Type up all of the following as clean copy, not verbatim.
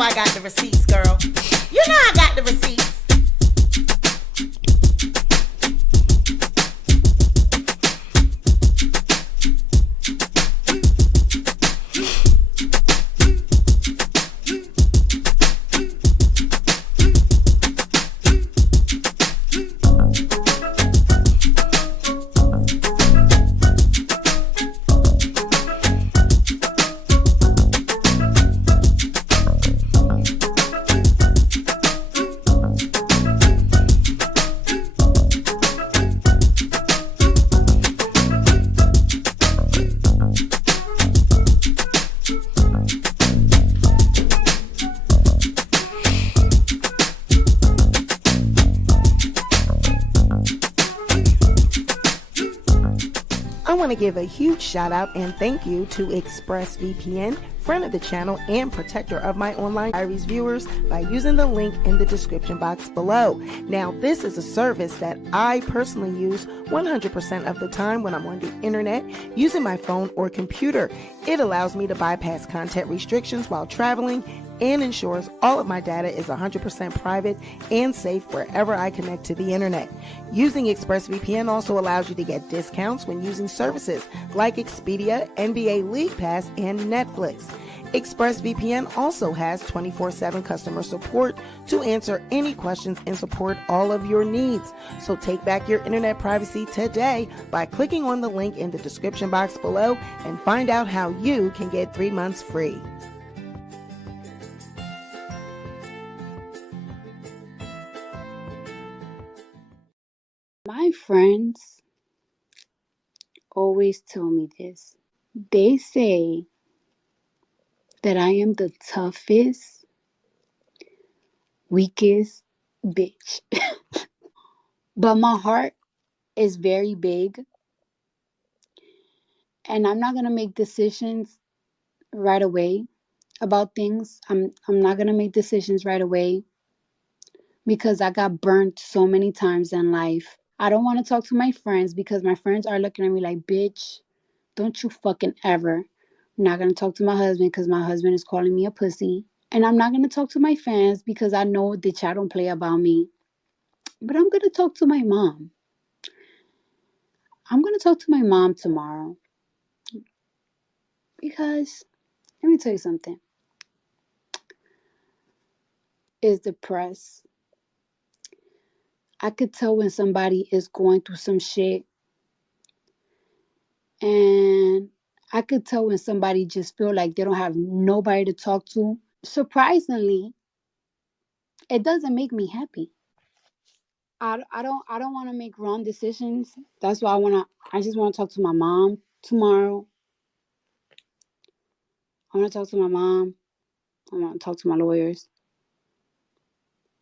I got the receipts, girl. You know I got the receipts. I want to give a huge shout out and thank you to ExpressVPN, friend of the channel and protector of my online diaries viewers, by using the link in the description box below. Now, this is a service that I personally use 100% of the time when I'm on the internet using my phone or computer. It allows me to bypass content restrictions while traveling and ensures all of my data is 100% private and safe wherever I connect to the internet. Using ExpressVPN also allows you to get discounts when using services like Expedia, NBA League Pass, and Netflix. ExpressVPN also has 24/7 customer support to answer any questions and support all of your needs. So take back your internet privacy today by clicking on the link in the description box below and find out how you can get 3 months free. My friends always tell me this. They say that I am the toughest, weakest bitch. But my heart is very big, and I'm not going to make decisions right away about things. I'm not going to make decisions right away because I got burnt so many times in life. I don't want to talk to my friends because my friends are looking at me like, bitch, don't you fucking ever. I'm not going to talk to my husband because my husband is calling me a pussy. And I'm not going to talk to my fans because I know that y'all don't play about me. But I'm going to talk to my mom. I'm going to talk to my mom tomorrow. Because, let me tell you something. Is depressed. I could tell when somebody is going through some shit. And I could tell when somebody just feel like they don't have nobody to talk to. Surprisingly, it doesn't make me happy. I don't want to make wrong decisions. That's why I just want to talk to my mom tomorrow. I want to talk to my mom. I want to talk to my lawyers.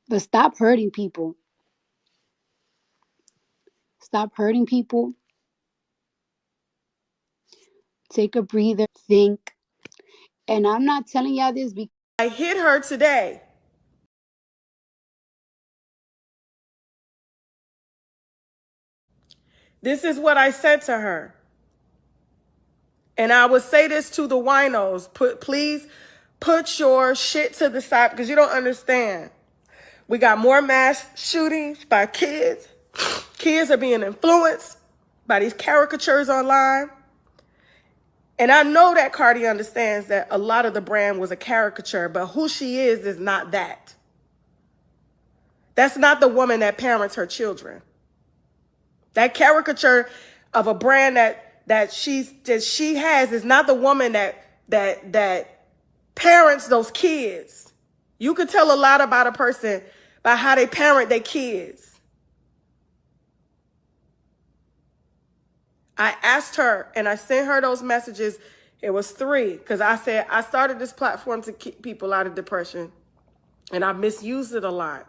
But stop hurting people. Stop hurting people. Take a breather. Think. And I'm not telling y'all this because I hit her today. This is what I said to her. And I would say this to the winos. Please put your shit to the side because you don't understand. We got more mass shootings by kids. Kids are being influenced by these caricatures online. And I know that Cardi understands that a lot of the brand was a caricature, but who she is not that. That's not the woman that parents her children. That caricature of a brand that she has is not the woman that parents those kids. You can tell a lot about a person by how they parent their kids. I asked her and I sent her those messages. It was 3 because I said I started this platform to keep people out of depression, and I misused it a lot.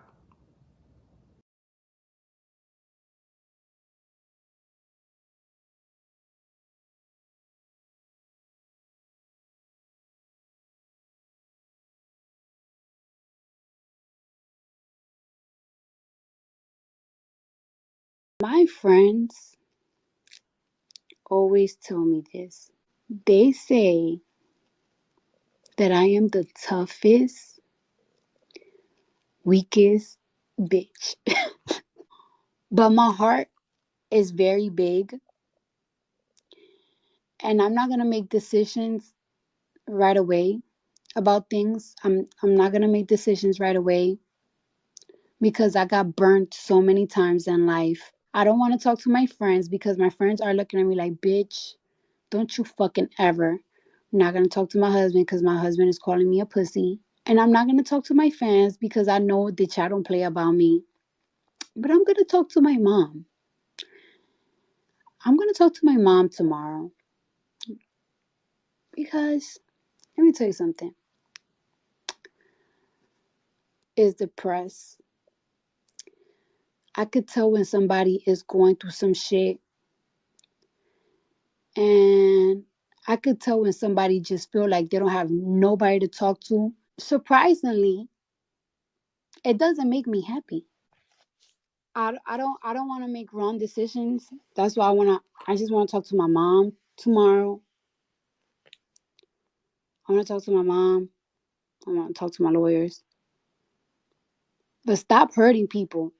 my friends always tell me this. They say that I am the toughest, weakest bitch. But my heart is very big, and I'm not going to make decisions right away about things. I'm not going to make decisions right away because I got burnt so many times in life. I don't want to talk to my friends because my friends are looking at me like, bitch, don't you fucking ever. I'm not going to talk to my husband because my husband is calling me a pussy. And I'm not going to talk to my fans because I know the chat don't play about me. But I'm going to talk to my mom. I'm going to talk to my mom tomorrow. Because, let me tell you something. It's the press. I could tell when somebody is going through some shit. And I could tell when somebody just feel like they don't have nobody to talk to. Surprisingly, it doesn't make me happy. I don't want to make wrong decisions. That's why I just want to talk to my mom tomorrow. I want to talk to my mom. I want to talk to my lawyers. But stop hurting people.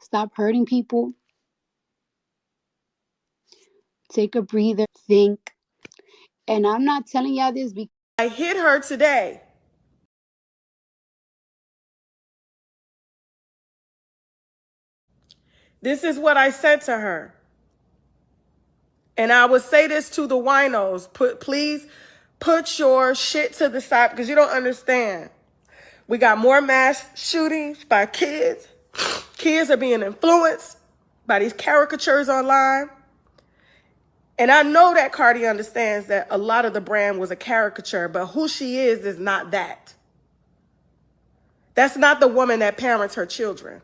Stop hurting people. Take a breather. Think. And I'm not telling y'all this because I hit her today. This is what I said to her. And I would say this to the winos. Please put your shit to the side because you don't understand. We got more mass shootings by kids. Kids are being influenced by these caricatures online. And I know that Cardi understands that a lot of the brand was a caricature, but who she is not that. That's not the woman that parents her children.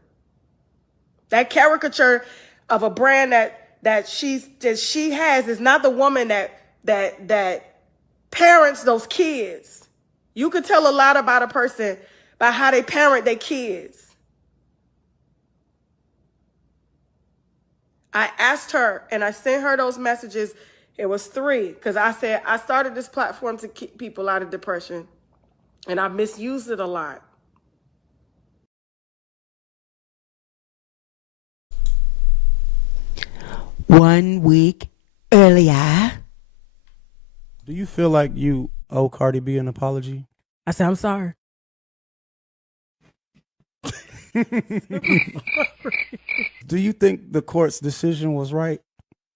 That caricature of a brand that she has is not the woman that parents those kids. You could tell a lot about a person by how they parent their kids. I asked her and I sent her those messages. It was 3 because I said I started this platform to keep people out of depression and I misused it a lot. One week earlier. Do you feel like you owe Cardi B an apology? I said, I'm sorry. Do you think the court's decision was right?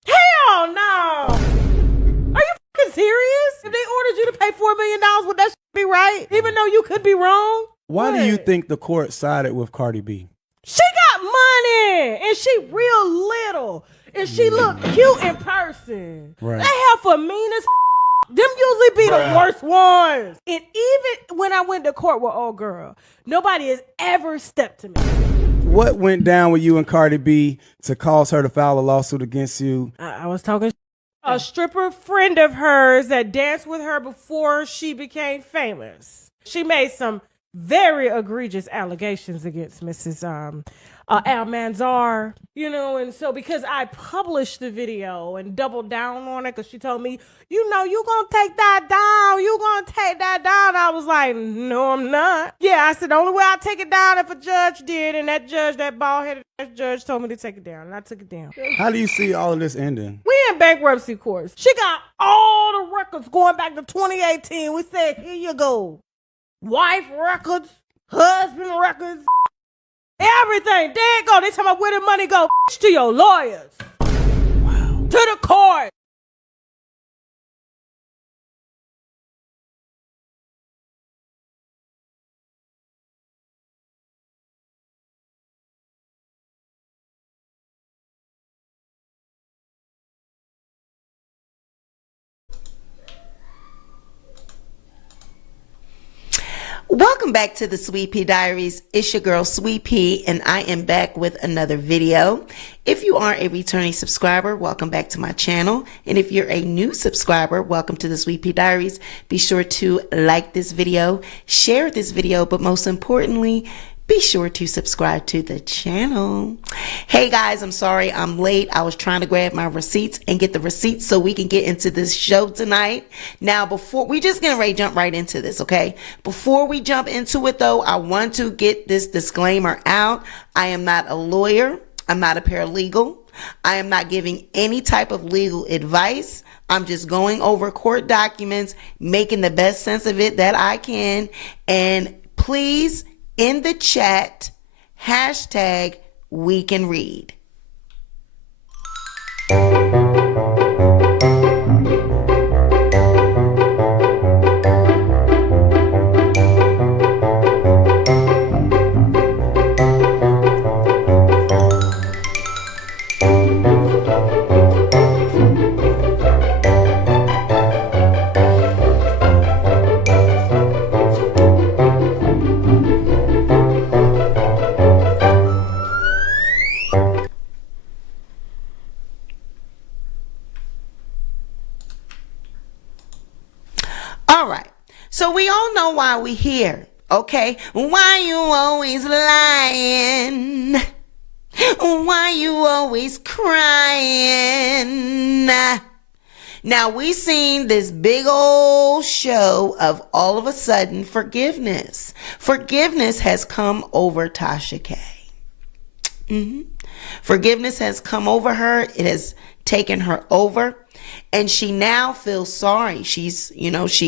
Hell no! Are you fucking serious? If they ordered you to pay $4 million, would that be right? Even though you could be wrong? Why do you think the court sided with Cardi B? She got money and she real little and she look cute in person. Right. They have for mean as them usually be the worst ones. And even when I went to court with old girl, nobody has ever stepped to me. What went down with you and Cardi B to cause her to file a lawsuit against you? I was talking a stripper friend of hers that danced with her before she became famous. She made some very egregious allegations against Mrs. Almanzar, and so because I published the video and doubled down on it because she told me, you gonna take that down, I was like, no, I'm not. Yeah, I said the only way I take it down if a judge did, and that bald-headed judge told me to take it down, and I took it down. How do you see all of this ending? We in bankruptcy courts. She got all the records going back to 2018. We said, here you go. Wife records, husband records, everything. There you go. They talking about where the money go. To your lawyers. Wow. To the court. Welcome back to the SweetpeaDiaries. It's your girl Sweet Pea, and I am back with another video. If you are a returning subscriber, welcome back to my channel. And if you're a new subscriber, welcome to the SweetpeaDiaries. Be sure to like this video, share this video, but most importantly, be sure to subscribe to the channel. Hey guys, I'm sorry I'm late. I was trying to grab my receipts and get the receipts so we can get into this show tonight. Now, before we just gonna jump right into this, okay? Before we jump into it though, I want to get this disclaimer out. I am not a lawyer. I'm not a paralegal. I am not giving any type of legal advice. I'm just going over court documents, making the best sense of it that I can. And please, in the chat, hashtag we can read. All right. So we all know why we here, okay? Why you always lying? Why you always crying? Now we seen this big old show of all of a sudden forgiveness. Forgiveness has come over Tasha K. Forgiveness has come over her. It has taken her over. And she now feels sorry. She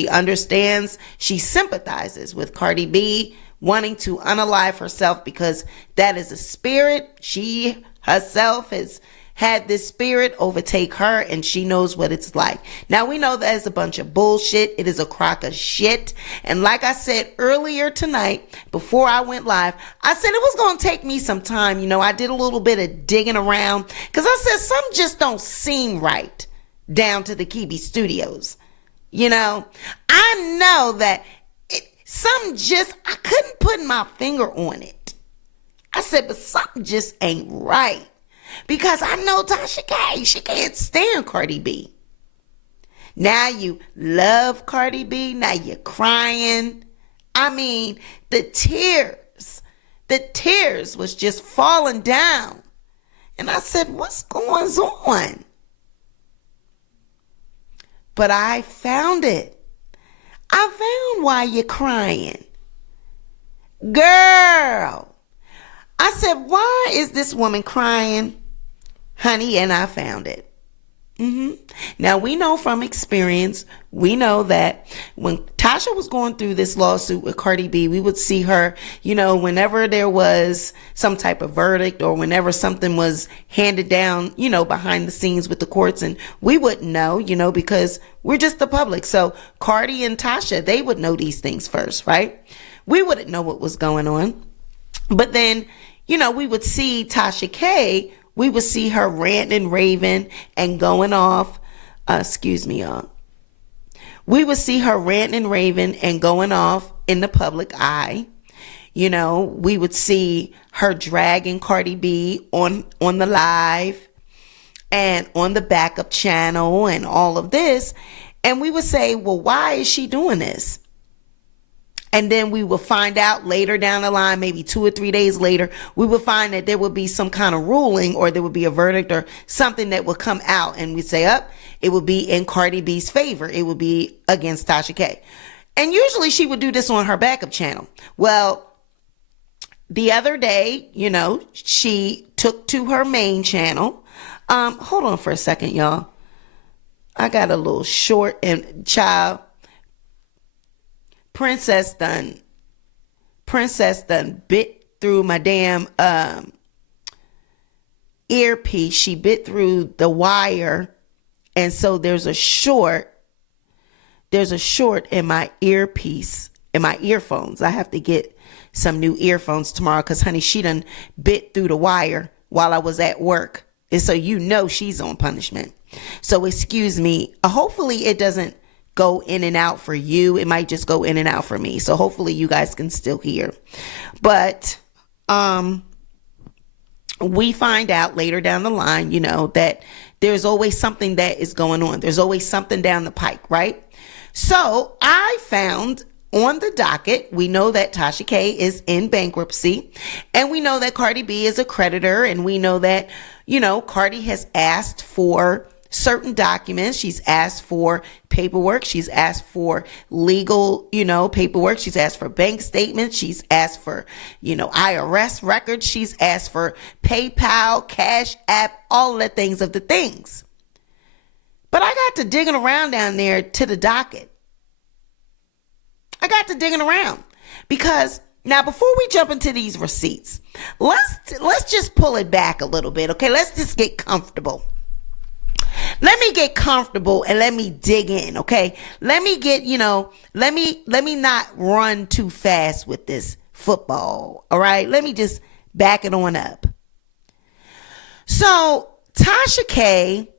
understands, she sympathizes with Cardi B wanting to unalive herself because that is a spirit. She herself has had this spirit overtake her and she knows what it's like. Now we know that is a bunch of bullshit. It is a crock of shit. And like I said earlier tonight, before I went live, I said it was going to take me some time. I did a little bit of digging around because I said some just don't seem right down to the Kibi Studios. I know that I couldn't put my finger on it. I said, but something just ain't right. Because I know Tasha K, she can't stand Cardi B. Now you love Cardi B, now you're crying. I mean, the tears was just falling down. And I said, what's going on? But I found it. I found why you're crying. Girl. I said, why is this woman crying? Honey, and I found it. Now, we know from experience, we know that when Tasha was going through this lawsuit with Cardi B, we would see her, whenever there was some type of verdict or whenever something was handed down, behind the scenes with the courts, and we wouldn't know, because we're just the public. So Cardi and Tasha, they would know these things first, right? We wouldn't know what was going on. But then, we would see Tasha K, we would see her ranting and raving and going off. Excuse me, y'all. We would see her ranting and raving and going off in the public eye. We would see her dragging Cardi B on the live and on the backup channel and all of this. And we would say, well, why is she doing this? And then we will find out later down the line, maybe 2 or 3 days later, we will find that there would be some kind of ruling or there would be a verdict or something that would come out. And we'd say, it would be in Cardi B's favor. It would be against Tasha K. And usually she would do this on her backup channel. Well, the other day, she took to her main channel. Hold on for a second, y'all. I got a little short and child. Princess done bit through my damn earpiece. She bit through the wire, and so there's a short in my earpiece, in my earphones. I have to get some new earphones tomorrow because, honey, she done bit through the wire while I was at work, and so she's on punishment. So excuse me. Hopefully it doesn't go in and out for you. It might just go in and out for me. So hopefully you guys can still hear. But we find out later down the line, that there's always something that is going on. There's always something down the pike, right? So I found on the docket, we know that Tasha K is in bankruptcy, and we know that Cardi B is a creditor, and we know that, Cardi has asked for certain documents. She's asked for paperwork. She's asked for legal, paperwork. She's asked for bank statements. She's asked for, IRS records. She's asked for PayPal, Cash App, all the things of the things. But I got to digging around down there to the docket. I got to digging around because now before we jump into these receipts, let's just pull it back a little bit. Okay. Let's just get comfortable. Let me get comfortable and let me dig in. Okay. Let me get, let me not run too fast with this football. All right. Let me just back it on up. So Tasha K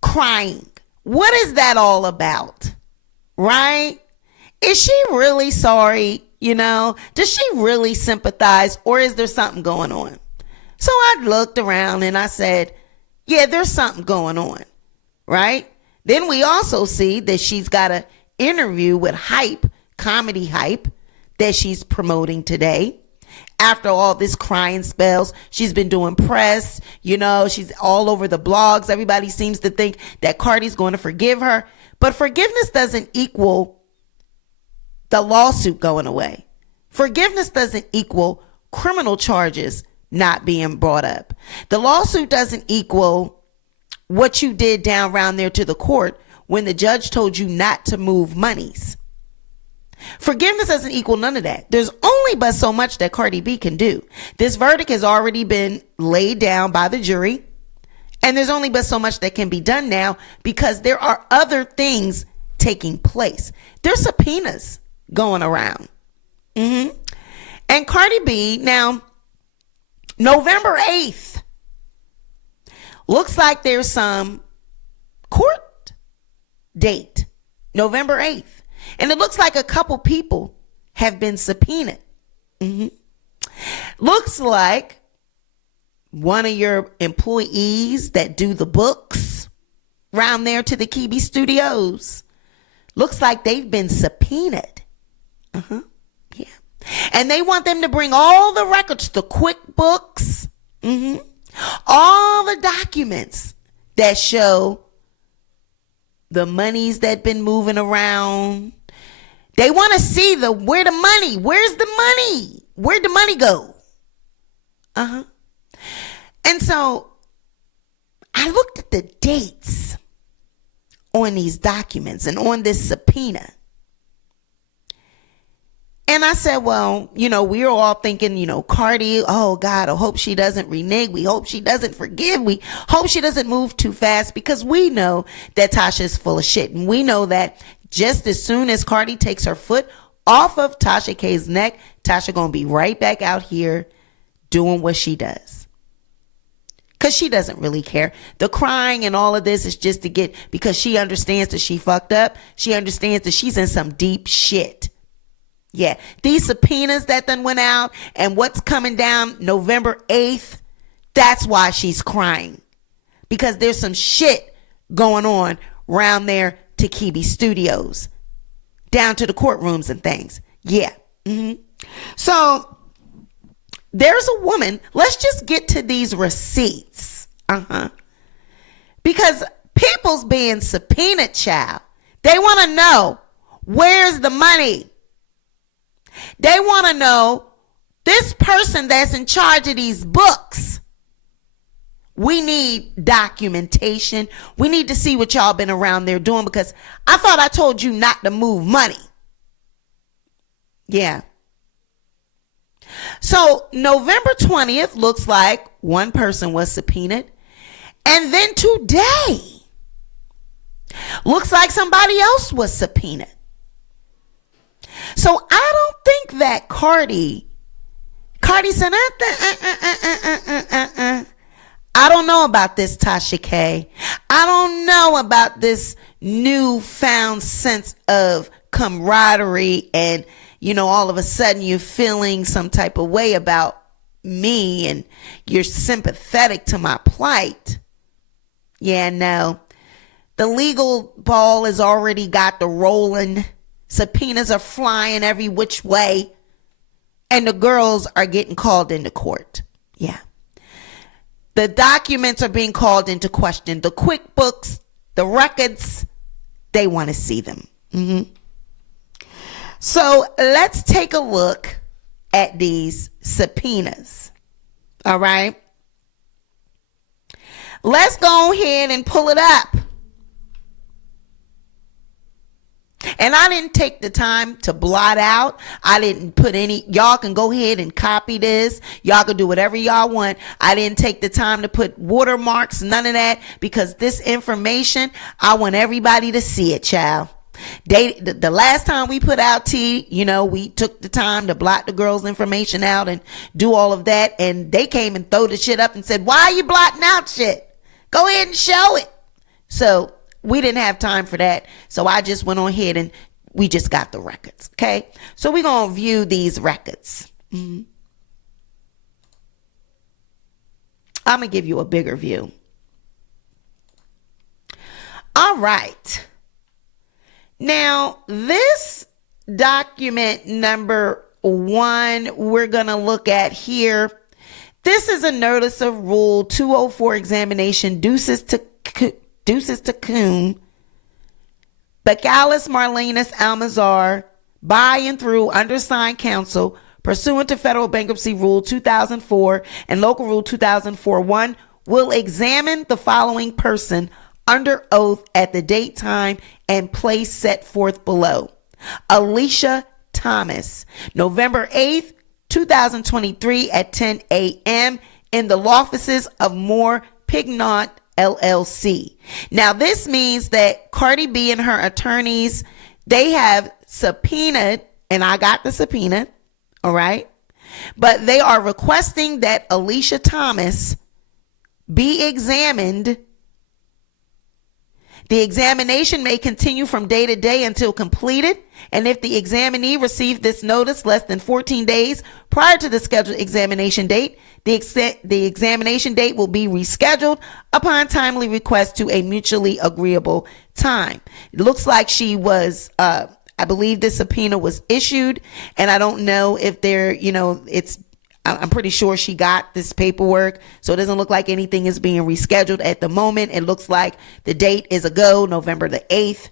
crying. What is that all about? Right? Is she really sorry? Does she really sympathize, or is there something going on? So I looked around and I said, yeah, there's something going on, right? Then we also see that she's got an interview with Comedy Hype, that she's promoting today. After all this crying spells, she's been doing press, she's all over the blogs. Everybody seems to think that Cardi's going to forgive her, but forgiveness doesn't equal the lawsuit going away. Forgiveness doesn't equal criminal charges not being brought up. The lawsuit doesn't equal what you did down around there to the court when the judge told you not to move monies. Forgiveness doesn't equal none of that. There's only but so much that Cardi B can do. This verdict has already been laid down by the jury, and there's only but so much that can be done now because there are other things taking place. There's subpoenas going around. And Cardi B, now, November 8th, looks like there's some court date, November 8th. And it looks like a couple people have been subpoenaed. Looks like one of your employees that do the books around there to the KB studios, looks like they've been subpoenaed. Yeah. And they want them to bring all the records, the QuickBooks, all the documents that show the monies that been moving around. They want to see where's the money? Where's the money? Where'd the money go? And so I looked at the dates on these documents and on this subpoena. And I said, well, we were all thinking, Cardi, oh God, I hope she doesn't renege. We hope she doesn't forgive. We hope she doesn't move too fast, because we know that Tasha is full of shit. And we know that just as soon as Cardi takes her foot off of Tasha K's neck, Tasha gonna be right back out here doing what she does. Because she doesn't really care. The crying and all of this is just to get, because she understands that she fucked up. She understands that she's in some deep shit. Yeah, these subpoenas that then went out and what's coming down November 8th, that's why she's crying. Because there's some shit going on around there to KB Studios, down to the courtrooms and things. Yeah. So there's a woman. Let's just get to these receipts. Because people's being subpoenaed, child. They want to know, where's the money? They want to know, this person that's in charge of these books, we need documentation. We need to see what y'all been around there doing, because I thought I told you not to move money. Yeah. So November 20th looks like one person was subpoenaed. And then today, looks like somebody else was subpoenaed. So I don't think that Cardi said, I don't know about this, Tasha K. I don't know about this newfound sense of camaraderie and, all of a sudden you're feeling some type of way about me and you're sympathetic to my plight. Yeah, no. The legal ball has already got the rolling. Subpoenas are flying every which way. And the girls are getting called into court. Yeah. The documents are being called into question. The QuickBooks, the records, they want to see them. So let's take a look at these subpoenas. All right. Let's go ahead and pull it up. And I didn't take the time to blot out. I didn't put any. Y'all can go ahead and copy this. Y'all can do whatever y'all want. I didn't take the time to put watermarks, none of that, because this information, I want everybody to see it, child. The last time we put out tea, we took the time to blot the girls' information out and do all of that. And they came and threw the shit up and said, why are you blotting out shit? Go ahead and show it. So we didn't have time for that. So I just went on ahead and we just got the records. Okay. So we're going to view these records. I'm going to give you a bigger view. All right. Now, this document number 1 we're going to look at here. This is a notice of Rule 204 examination, Deuces to Coon, Bacallus Marlenus Almazar, by and through undersigned counsel, pursuant to Federal Bankruptcy Rule 2004 and Local Rule 2004-1, will examine the following person under oath at the date, time, and place set forth below. Alicia Thomas, November 8th, 2023 at 10 a.m. in the law offices of Moore Pignot LLC. Now, this means that Cardi B and her attorneys, they have subpoenaed, and I got the subpoena, all right? But they are requesting that Alicia Thomas be examined. The examination may continue from day to day until completed, and if the examinee received this notice less than 14 days prior to the scheduled examination date, the examination date will be rescheduled upon timely request to a mutually agreeable time. It looks like she was, I believe this subpoena was issued, and I don't know if I'm pretty sure she got this paperwork, so it doesn't look like anything is being rescheduled at the moment. It looks like the date is a go, November the 8th.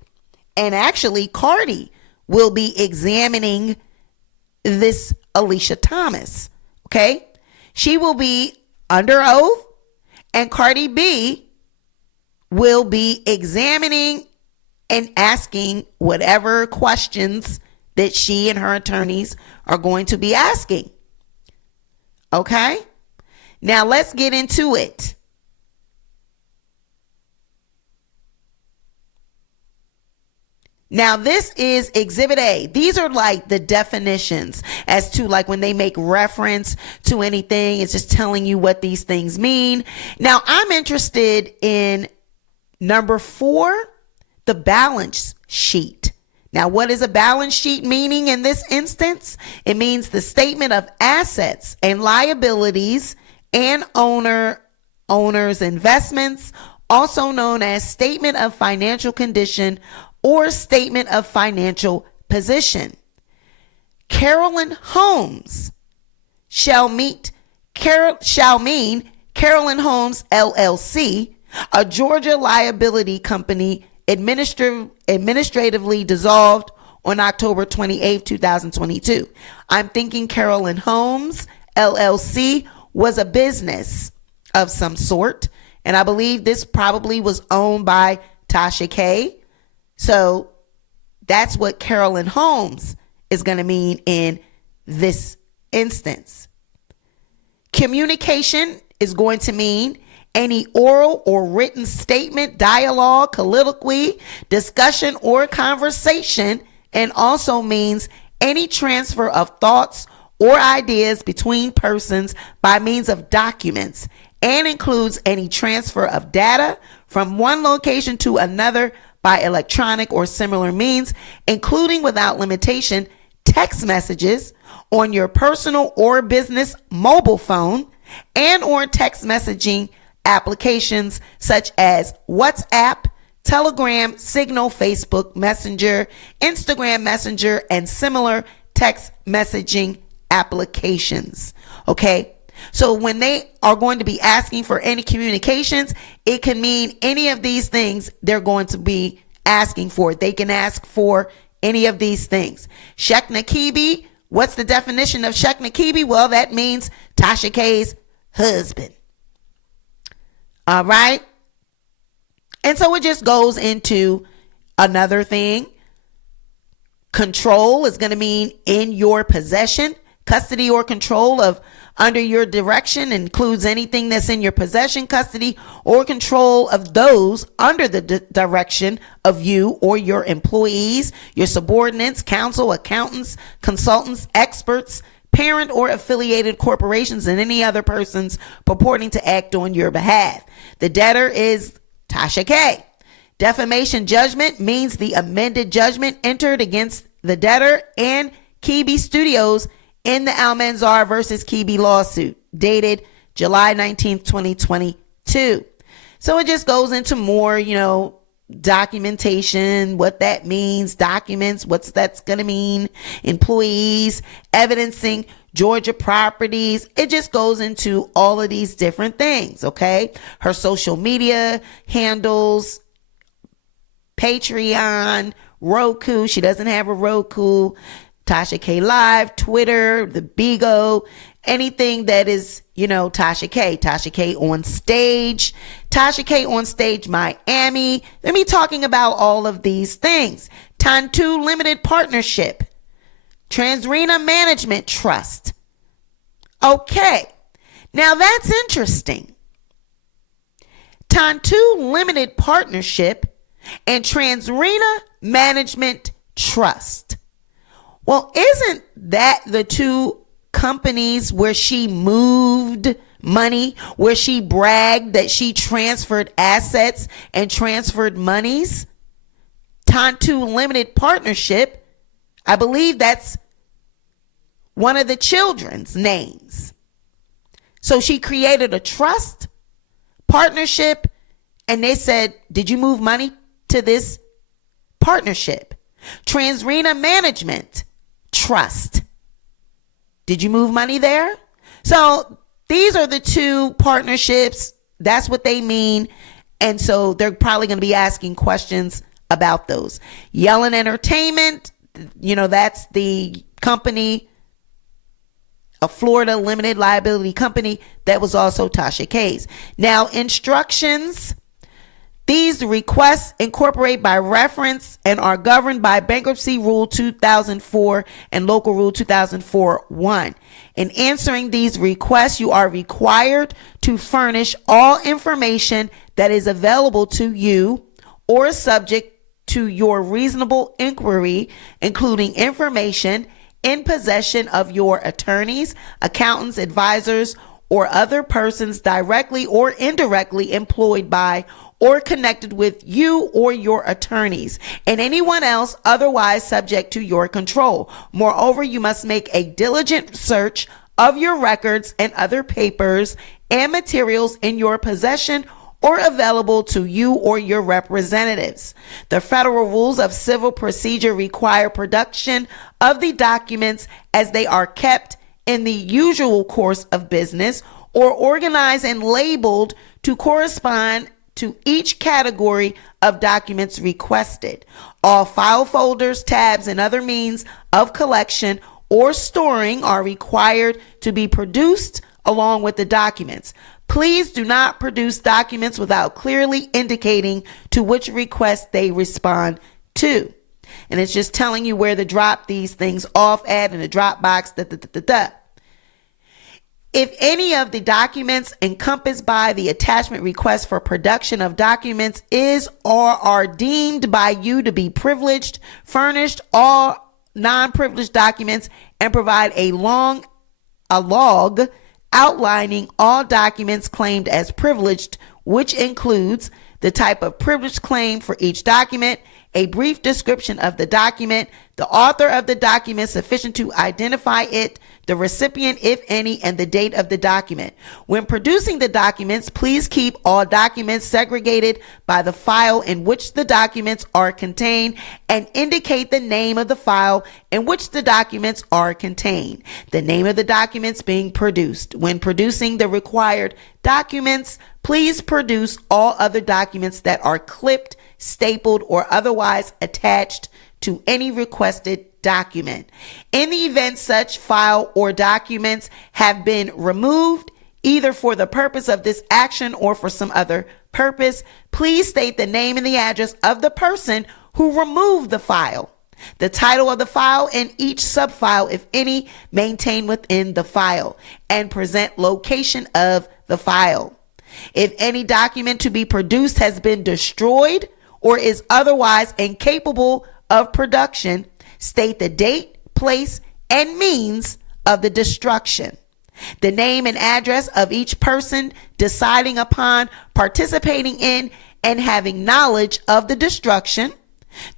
And actually, Cardi will be examining this Alicia Thomas, okay? She will be under oath, and Cardi B will be examining and asking whatever questions that she and her attorneys are going to be asking. Okay, now let's get into it. Now, this is Exhibit A. These are like the definitions as to like when they make reference to anything. It's just telling you what these things mean. Now, I'm interested in number 4, the balance sheet. Now, what is a balance sheet meaning in this instance? It means the statement of assets and liabilities and owner's investments, also known as statement of financial condition or statement of financial position. Carolyn Holmes shall mean Carolyn Holmes LLC, a Georgia liability company administratively dissolved on October 28, 2022. I'm thinking Carolyn Holmes LLC was a business of some sort, and I believe this probably was owned by Tasha K. So that's what Carolyn Holmes is going to mean in this instance. Communication is going to mean any oral or written statement, dialogue, colloquy, discussion, or conversation, and also means any transfer of thoughts or ideas between persons by means of documents, and includes any transfer of data from one location to another by electronic or similar means, including without limitation text messages on your personal or business mobile phone and or text messaging applications such as WhatsApp, Telegram, Signal, Facebook Messenger, Instagram Messenger, and similar text messaging applications. Okay. So when they are going to be asking for any communications, it can mean any of these things they're going to be asking for. They can ask for any of these things. Sheikh Nakibi, what's the definition of Sheikh Nakibi? Well, that means Tasha K's husband. All right. And so it just goes into another thing. Control is going to mean in your possession. Custody or control of under your direction includes anything that's in your possession, custody, or control of those under the direction of you or your employees, your subordinates, counsel, accountants, consultants, experts, parent or affiliated corporations, and any other persons purporting to act on your behalf. The debtor is Tasha K. Defamation judgment means the amended judgment entered against the debtor and Kibi Studios in the Almanzar versus Kibi lawsuit dated July 19th, 2022. So it just goes into more, documentation, what that means, documents, what's that's going to mean, employees, evidencing Georgia properties. It just goes into all of these different things. Okay. Her social media handles, Patreon, Roku. She doesn't have a Roku. Tasha K Live, Twitter, the Bigo, anything that is, Tasha K. Tasha K on stage, Tasha K on stage Miami. Let me talking about all of these things. Tantu Limited Partnership, Transrena Management Trust. Okay, now that's interesting. Tantu Limited Partnership and Transrena Management Trust. Well, isn't that the two companies where she moved money, where she bragged that she transferred assets and transferred monies? Tantu Limited Partnership, I believe that's one of the children's names. So she created a trust partnership, and they said, did you move money to this partnership? Transrena Management Trust, did you move money there? So these are the two partnerships. That's what they mean. And so they're probably going to be asking questions about those. Yellen Entertainment, that's the company, a Florida limited liability company that was also Tasha K's. Now, instructions. These requests incorporate by reference and are governed by Bankruptcy Rule 2004 and Local Rule 2004-1. In answering these requests, you are required to furnish all information that is available to you or subject to your reasonable inquiry, including information in possession of your attorneys, accountants, advisors, or other persons directly or indirectly employed by or connected with you or your attorneys, and anyone else otherwise subject to your control. Moreover, you must make a diligent search of your records and other papers and materials in your possession or available to you or your representatives. The federal rules of civil procedure require production of the documents as they are kept in the usual course of business or organized and labeled to correspond to each category of documents requested. All file folders, tabs, and other means of collection or storing are required to be produced along with the documents. Please do not produce documents without clearly indicating to which request they respond to. And it's just telling you where to drop these things off at in a Dropbox. If any of the documents encompassed by the attachment request for production of documents is or are deemed by you to be privileged, furnished all non-privileged documents and provide a log outlining all documents claimed as privileged, which includes the type of privilege claim for each document, a brief description of the document, the author of the document sufficient to identify it, the recipient, if any, and the date of the document. When producing the documents, please keep all documents segregated by the file in which the documents are contained and indicate the name of the file in which the documents are contained. The name of the documents being produced. When producing the required documents, please produce all other documents that are clipped, stapled, or otherwise attached to any requested document. In the event such file or documents have been removed, either for the purpose of this action or for some other purpose, please state the name and the address of the person who removed the file, the title of the file, and each subfile, if any, maintained within the file, and present location of the file. If any document to be produced has been destroyed or is otherwise incapable of production, state the date, place, and means of the destruction, the name and address of each person deciding upon, participating in, and having knowledge of the destruction,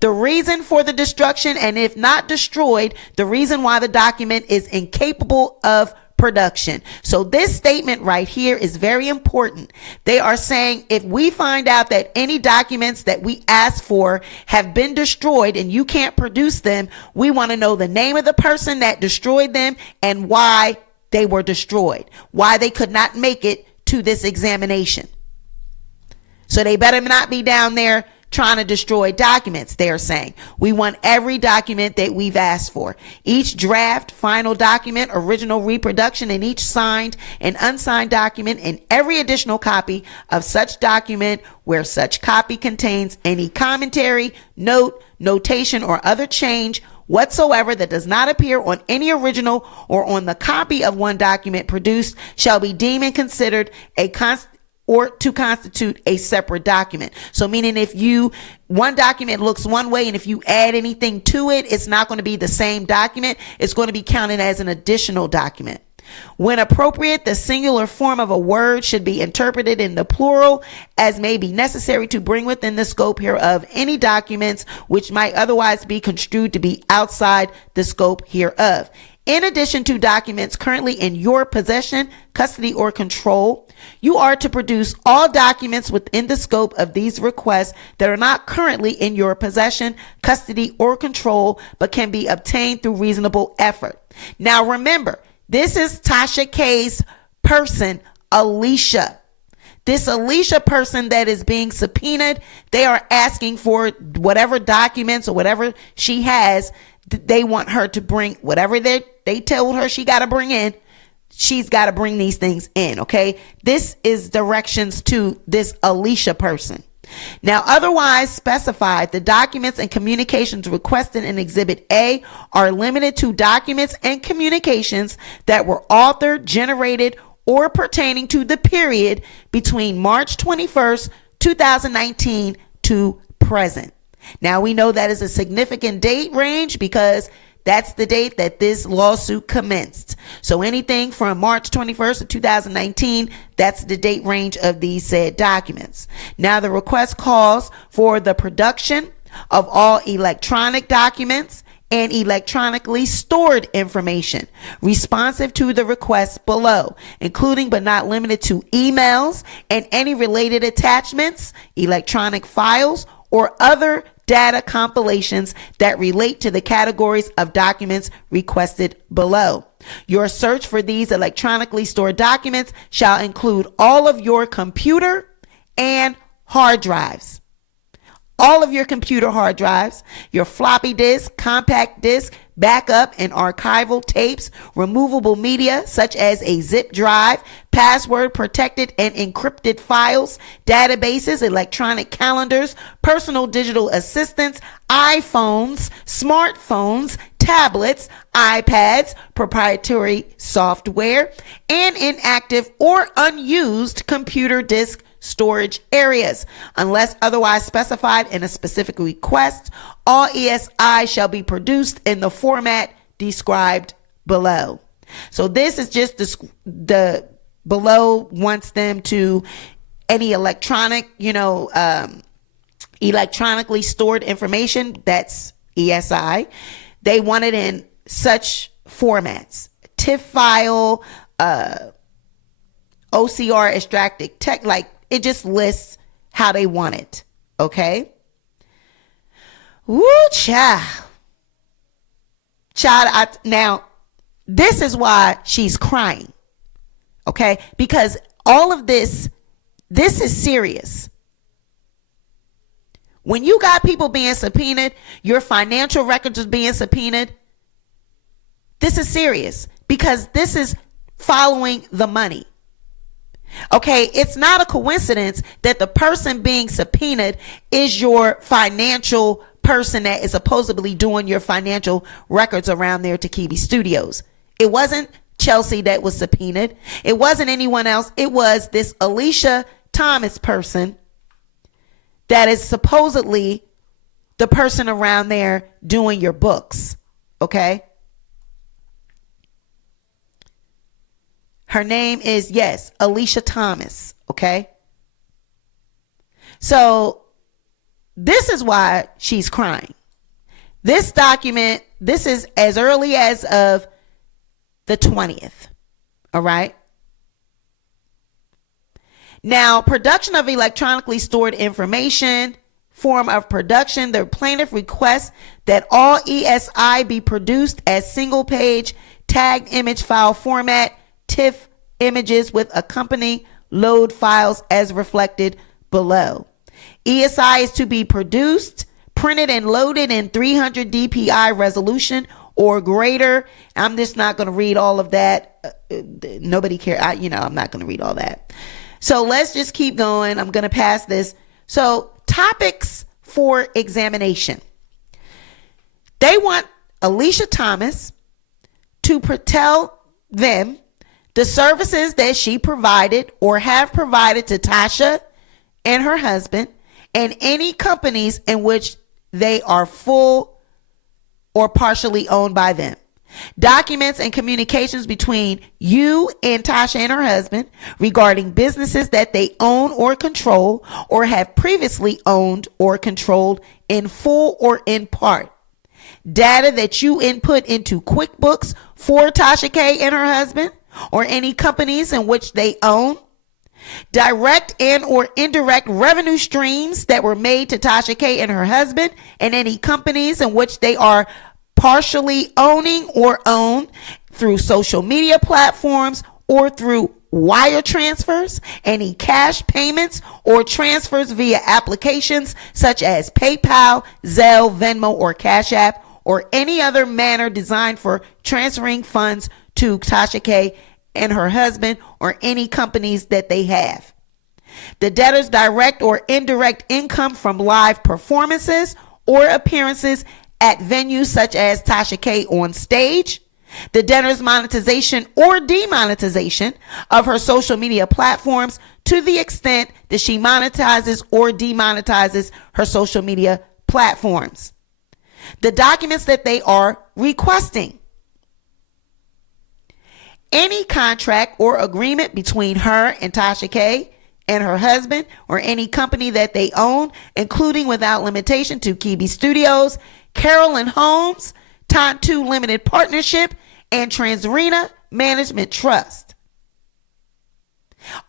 the reason for the destruction, and if not destroyed, the reason why the document is incapable of production. So this statement right here is very important. They are saying if we find out that any documents that we asked for have been destroyed and you can't produce them, we want to know the name of the person that destroyed them and why they were destroyed, why they could not make it to this examination. So they better not be down there trying to destroy documents. They're saying we want every document that we've asked for, each draft, final document, original reproduction, and each signed and unsigned document, and every additional copy of such document where such copy contains any commentary, note, notation, or other change whatsoever that does not appear on any original or on the copy of one document produced shall be deemed and considered or to constitute a separate document. So meaning if one document looks one way and if you add anything to it, it's not going to be the same document. It's going to be counted as an additional document. When appropriate, the singular form of a word should be interpreted in the plural as may be necessary to bring within the scope hereof any documents which might otherwise be construed to be outside the scope hereof. In addition to documents currently in your possession, custody, or control, you are to produce all documents within the scope of these requests that are not currently in your possession, custody, or control, but can be obtained through reasonable effort. Now remember, this is Tasha K's person, Alicia. This Alicia person that is being subpoenaed, they are asking for whatever documents or whatever she has. They want her to bring whatever they told her she got to bring in. She's got to bring these things in. Okay. This is directions to this Alicia person. Now, otherwise specified, the documents and communications requested in Exhibit A are limited to documents and communications that were authored, generated, or pertaining to the period between March 21st, 2019 to present. Now, we know that is a significant date range because that's the date that this lawsuit commenced. So anything from March 21st of 2019, that's the date range of these said documents. Now, the request calls for the production of all electronic documents and electronically stored information responsive to the request below, including but not limited to emails and any related attachments, electronic files, or other data compilations that relate to the categories of documents requested below. Your search for these electronically stored documents shall include all of your computer and hard drives. All of your computer hard drives, your floppy disk, compact disk, backup and archival tapes, removable media such as a zip drive, password protected and encrypted files, databases, electronic calendars, personal digital assistants, iPhones, smartphones, tablets, iPads, proprietary software, and inactive or unused computer disk storage areas. Unless otherwise specified in a specific request, all ESI shall be produced in the format described below. So this is just the below wants them to any electronic, electronically stored information, that's ESI. They want it in such formats: TIFF file, OCR extracted tech, like it just lists how they want it. Okay. Woo, child. Now, this is why she's crying. Okay. Because all of this is serious. When you got people being subpoenaed, your financial records is being subpoenaed, this is serious because this is following the money. Okay, it's not a coincidence that the person being subpoenaed is your financial person that is supposedly doing your financial records around there to Kibi Studios. It wasn't Chelsea that was subpoenaed. It wasn't anyone else. It was this Alicia Thomas person that is supposedly the person around there doing your books. Okay. Her name is, yes, Alicia Thomas. Okay. So this is why she's crying. This document, this is as early as of the 20th. All right. Now, production of electronically stored information, form of production, the plaintiff requests that all ESI be produced as single page tagged image file format, TIFF images with accompanying load files as reflected below. ESI is to be produced, printed and loaded in 300 DPI resolution or greater. I'm just not going to read all of that. Nobody cares. I'm not going to read all that. So let's just keep going. I'm going to pass this. So topics for examination. They want Alicia Thomas to tell them the services that she provided or have provided to Tasha and her husband and any companies in which they are full or partially owned by them. Documents and communications between you and Tasha and her husband regarding businesses that they own or control or have previously owned or controlled in full or in part. Data that you input into QuickBooks for Tasha K and her husband or any companies in which they own. Direct and or indirect revenue streams that were made to Tasha K and her husband and any companies in which they are partially owning or own through social media platforms or through wire transfers, any cash payments or transfers via applications such as PayPal, Zelle, Venmo, or Cash App, or any other manner designed for transferring funds to Tasha K and her husband or any companies that they have. The debtor's direct or indirect income from live performances or appearances at venues such as Tasha K on stage. The debtor's monetization or demonetization of her social media platforms to the extent that she monetizes or demonetizes her social media platforms. The documents that they are requesting. Any contract or agreement between her and Tasha K and her husband or any company that they own, including without limitation to Kibi Studios, Carolyn Holmes, Tantu Limited Partnership, and Transrena Management Trust.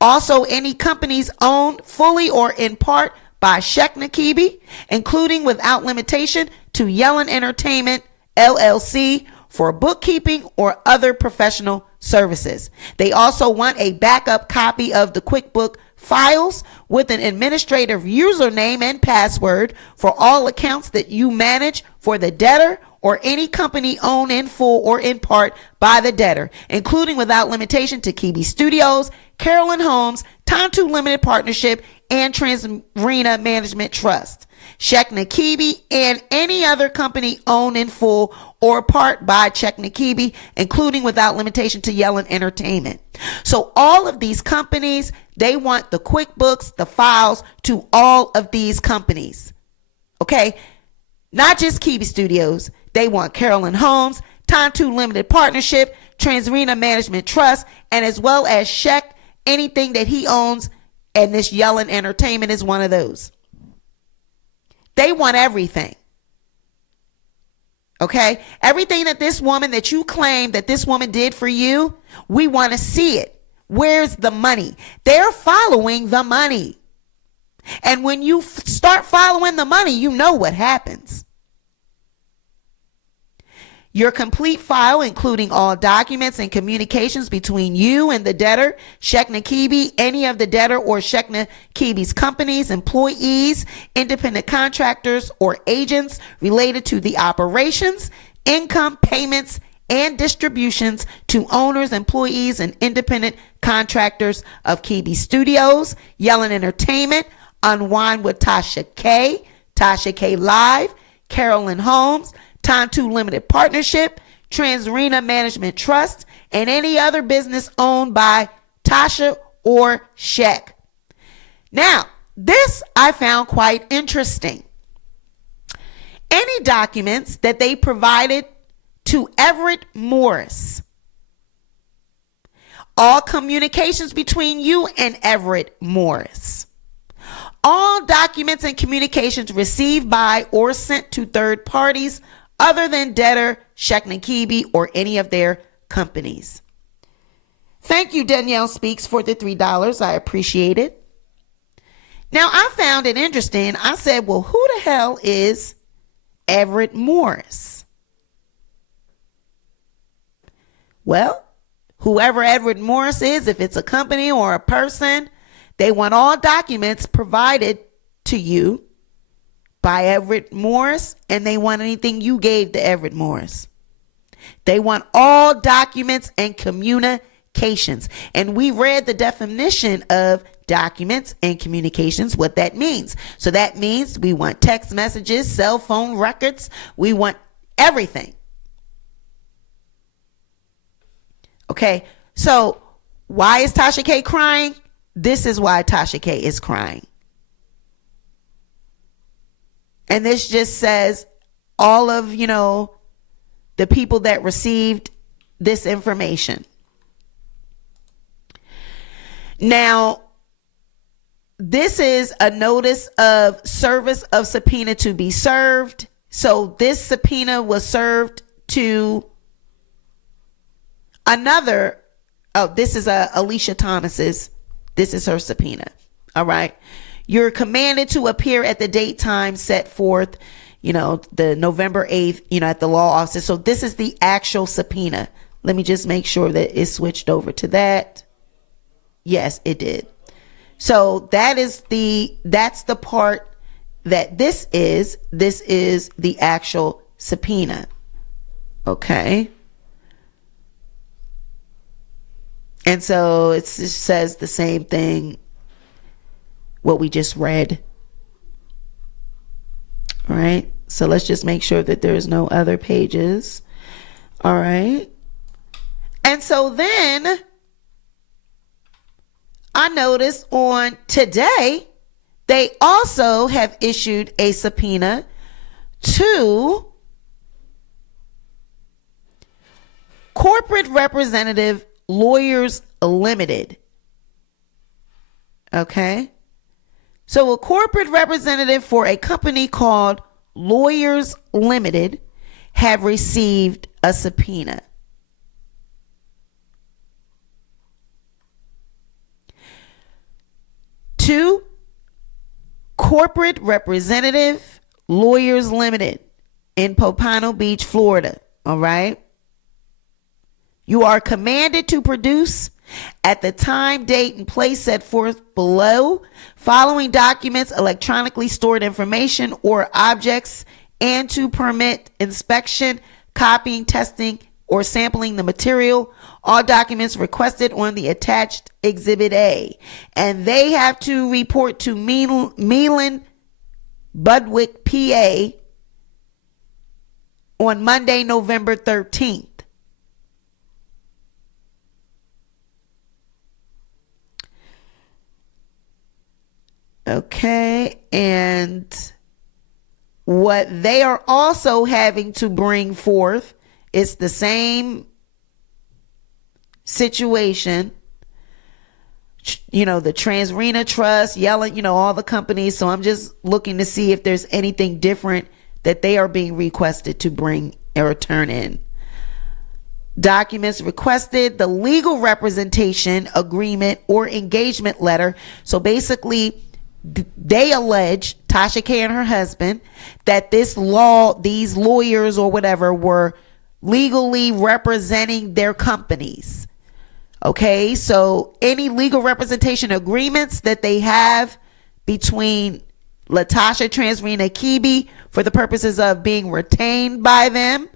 Also, any companies owned fully or in part by Shekna Kibi, including without limitation to Yellen Entertainment, LLC, for bookkeeping or other professional services. They also want a backup copy of the QuickBook files with an administrative username and password for all accounts that you manage for the debtor or any company owned in full or in part by the debtor, including without limitation to Kibi Studios, Carolyn Holmes, Tantu Limited Partnership, and Transrena Management Trust, Shekna Kibi, and any other company owned in full or part by Shekna Kibi, including without limitation to Yellen Entertainment. So all of these companies, they want the QuickBooks, the files to all of these companies. Okay? Not just Kibi Studios. They want Carolyn Holmes, Tantu Limited Partnership, Transrena Management Trust, and as well as Shek, anything that he owns, and this Yellen Entertainment is one of those. They want everything. Okay? Everything that this woman, that you claim that this woman did for you, we want to see it. Where's the money? They're following the money. And when you start following the money, you know what happens. Your complete file, including all documents and communications between you and the debtor, Shekna Kibi, any of the debtor or Shekna Kibi's companies, employees, independent contractors, or agents related to the operations, income, payments, and distributions to owners, employees, and independent contractors of Kibi Studios, Yellen Entertainment, Unwind with Tasha K, Tasha K Live, Carolyn Holmes, Time 2 Limited Partnership, Transrena Management Trust, and any other business owned by Tasha or Shek. Now, this I found quite interesting. Any documents that they provided to Everett Morris, all communications between you and Everett Morris, all documents and communications received by or sent to third parties other than debtor, Shekna Kibi, or any of their companies. Thank you, Danielle Speaks, for the $3. I appreciate it. Now, I found it interesting. I said, well, who the hell is Everett Morris? Well, whoever Everett Morris is, if it's a company or a person, they want all documents provided to you by Everett Morris, and they want anything you gave to Everett Morris. They want all documents and communications. And we read the definition of documents and communications, what that means. So that means we want text messages, cell phone records. We want everything. Okay, so why is Tasha K crying? This is why Tasha K is crying. And this just says all of, the people that received this information. Now, this is a notice of service of subpoena to be served. So this subpoena was served to another. Oh, this is Alicia Thomas's. This is her subpoena. All right. You're commanded to appear at the date time set forth, the November 8th, at the law office. So this is the actual subpoena. Let me just make sure that it switched over to that. Yes, it did. So that's the part that this is the actual subpoena. Okay. And so it says the same thing, what we just read. All right. So let's just make sure that there's no other pages. All right. And so then I noticed on today, they also have issued a subpoena to Corporate Representative Lawyers Limited. Okay. So a corporate representative for a company called Lawyers Limited have received a subpoena. To Corporate Representative Lawyers Limited in Pompano Beach, Florida. All right. You are commanded to produce at the time, date, and place set forth below following documents, electronically stored information, or objects, and to permit inspection, copying, testing, or sampling the material. All documents requested on the attached Exhibit A. And they have to report to Meelan Budwick, PA on Monday, November 13th. Okay, and what they are also having to bring forth is the same situation. The Transrena Trust, Yellen, all the companies. So I'm just looking to see if there's anything different that they are being requested to bring or turn in. Documents requested: the legal representation agreement or engagement letter. So basically, they allege, Tasha K and her husband, that these lawyers or whatever were legally representing their companies. Okay, so any legal representation agreements that they have between Latasha Transrena Kibi for the purposes of being retained by them,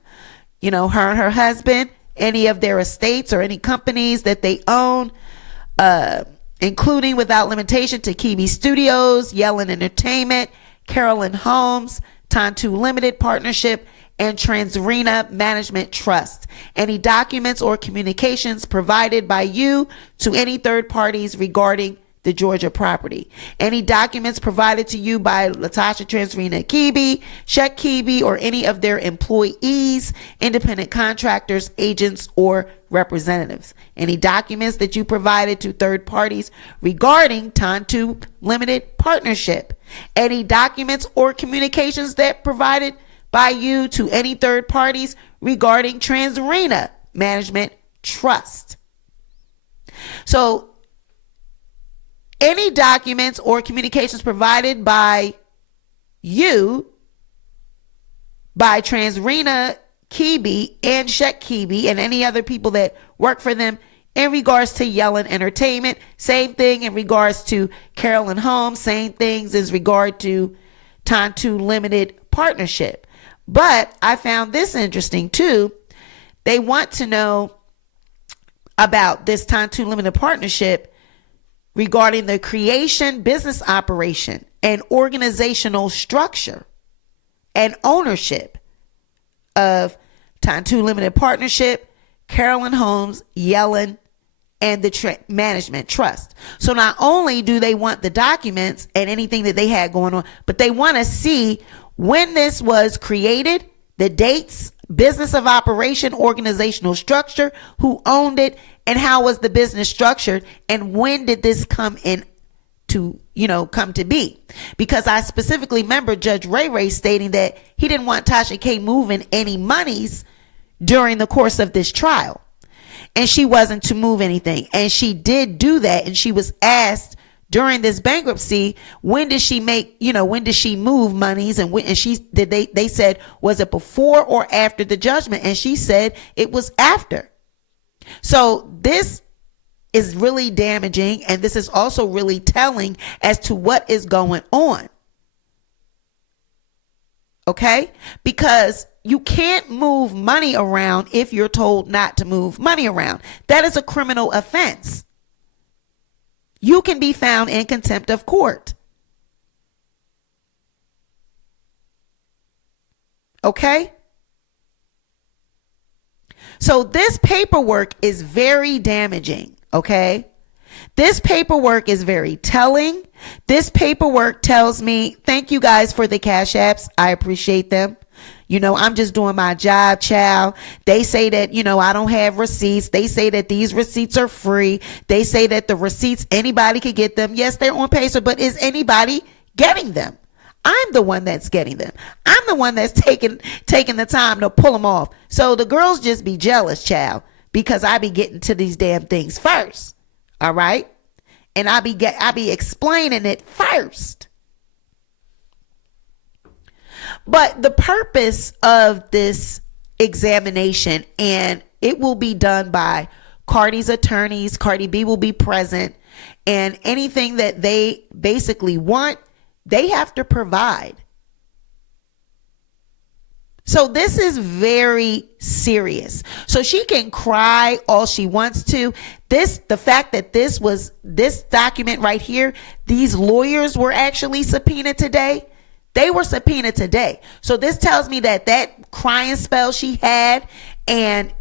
her and her husband, any of their estates or any companies that they own, including without limitation to Kibi Studios, Yellen Entertainment, Carolyn Homes, Tantu Limited Partnership, and Transrena Management Trust. Any documents or communications provided by you to any third parties regarding the Georgia property. Any documents provided to you by Latasha Transrena Kibi, Shek Kibi, or any of their employees, independent contractors, agents, or representatives. Any documents that you provided to third parties regarding Tantu Limited Partnership. Any documents or communications that provided by you to any third parties regarding Transrena Management Trust. So any documents or communications provided by you, by Transrena Kibi and Shek Kibi and any other people that work for them in regards to Yellen Entertainment, same thing in regards to Carolyn Homes, same things as regard to Tantu Limited Partnership. But I found this interesting too. They want to know about this Tantu Limited Partnership regarding the creation, business operation, and organizational structure and ownership of Tantu Limited Partnership, Carolyn Homes, Yellen, and the Management Trust. So not only do they want the documents and anything that they had going on, but they want to see when this was created, the dates, business of operation, organizational structure, who owned it, and how was the business structured, and when did this come to be? Because I specifically remember Judge Ray stating that he didn't want Tasha K moving any monies during the course of this trial, and she wasn't to move anything, and she did do that. And she was asked during this bankruptcy, when did she move monies, and they said, was it before or after the judgment? And she said it was after. So this is really damaging, and this is also really telling as to what is going on. Okay? Because you can't move money around if you're told not to move money around. That is a criminal offense. You can be found in contempt of court. Okay? So this paperwork is very damaging, okay? This paperwork is very telling. This paperwork tells me, thank you guys for the cash apps. I appreciate them. I'm just doing my job, child. They say that, I don't have receipts. They say that these receipts are free. They say that the receipts, anybody could get them. Yes, they're on paper, but is anybody getting them? I'm the one that's getting them. I'm the one that's taking the time to pull them off. So the girls just be jealous, child, because I be getting to these damn things first. All right? And I be explaining it first. But the purpose of this examination, and it will be done by Cardi's attorneys, Cardi B will be present, and anything that they basically want, they have to provide. So this is very serious. So she can cry all she wants to. The fact that this document right here, these lawyers were actually subpoenaed today. They were subpoenaed today. So this tells me that crying spell she had, and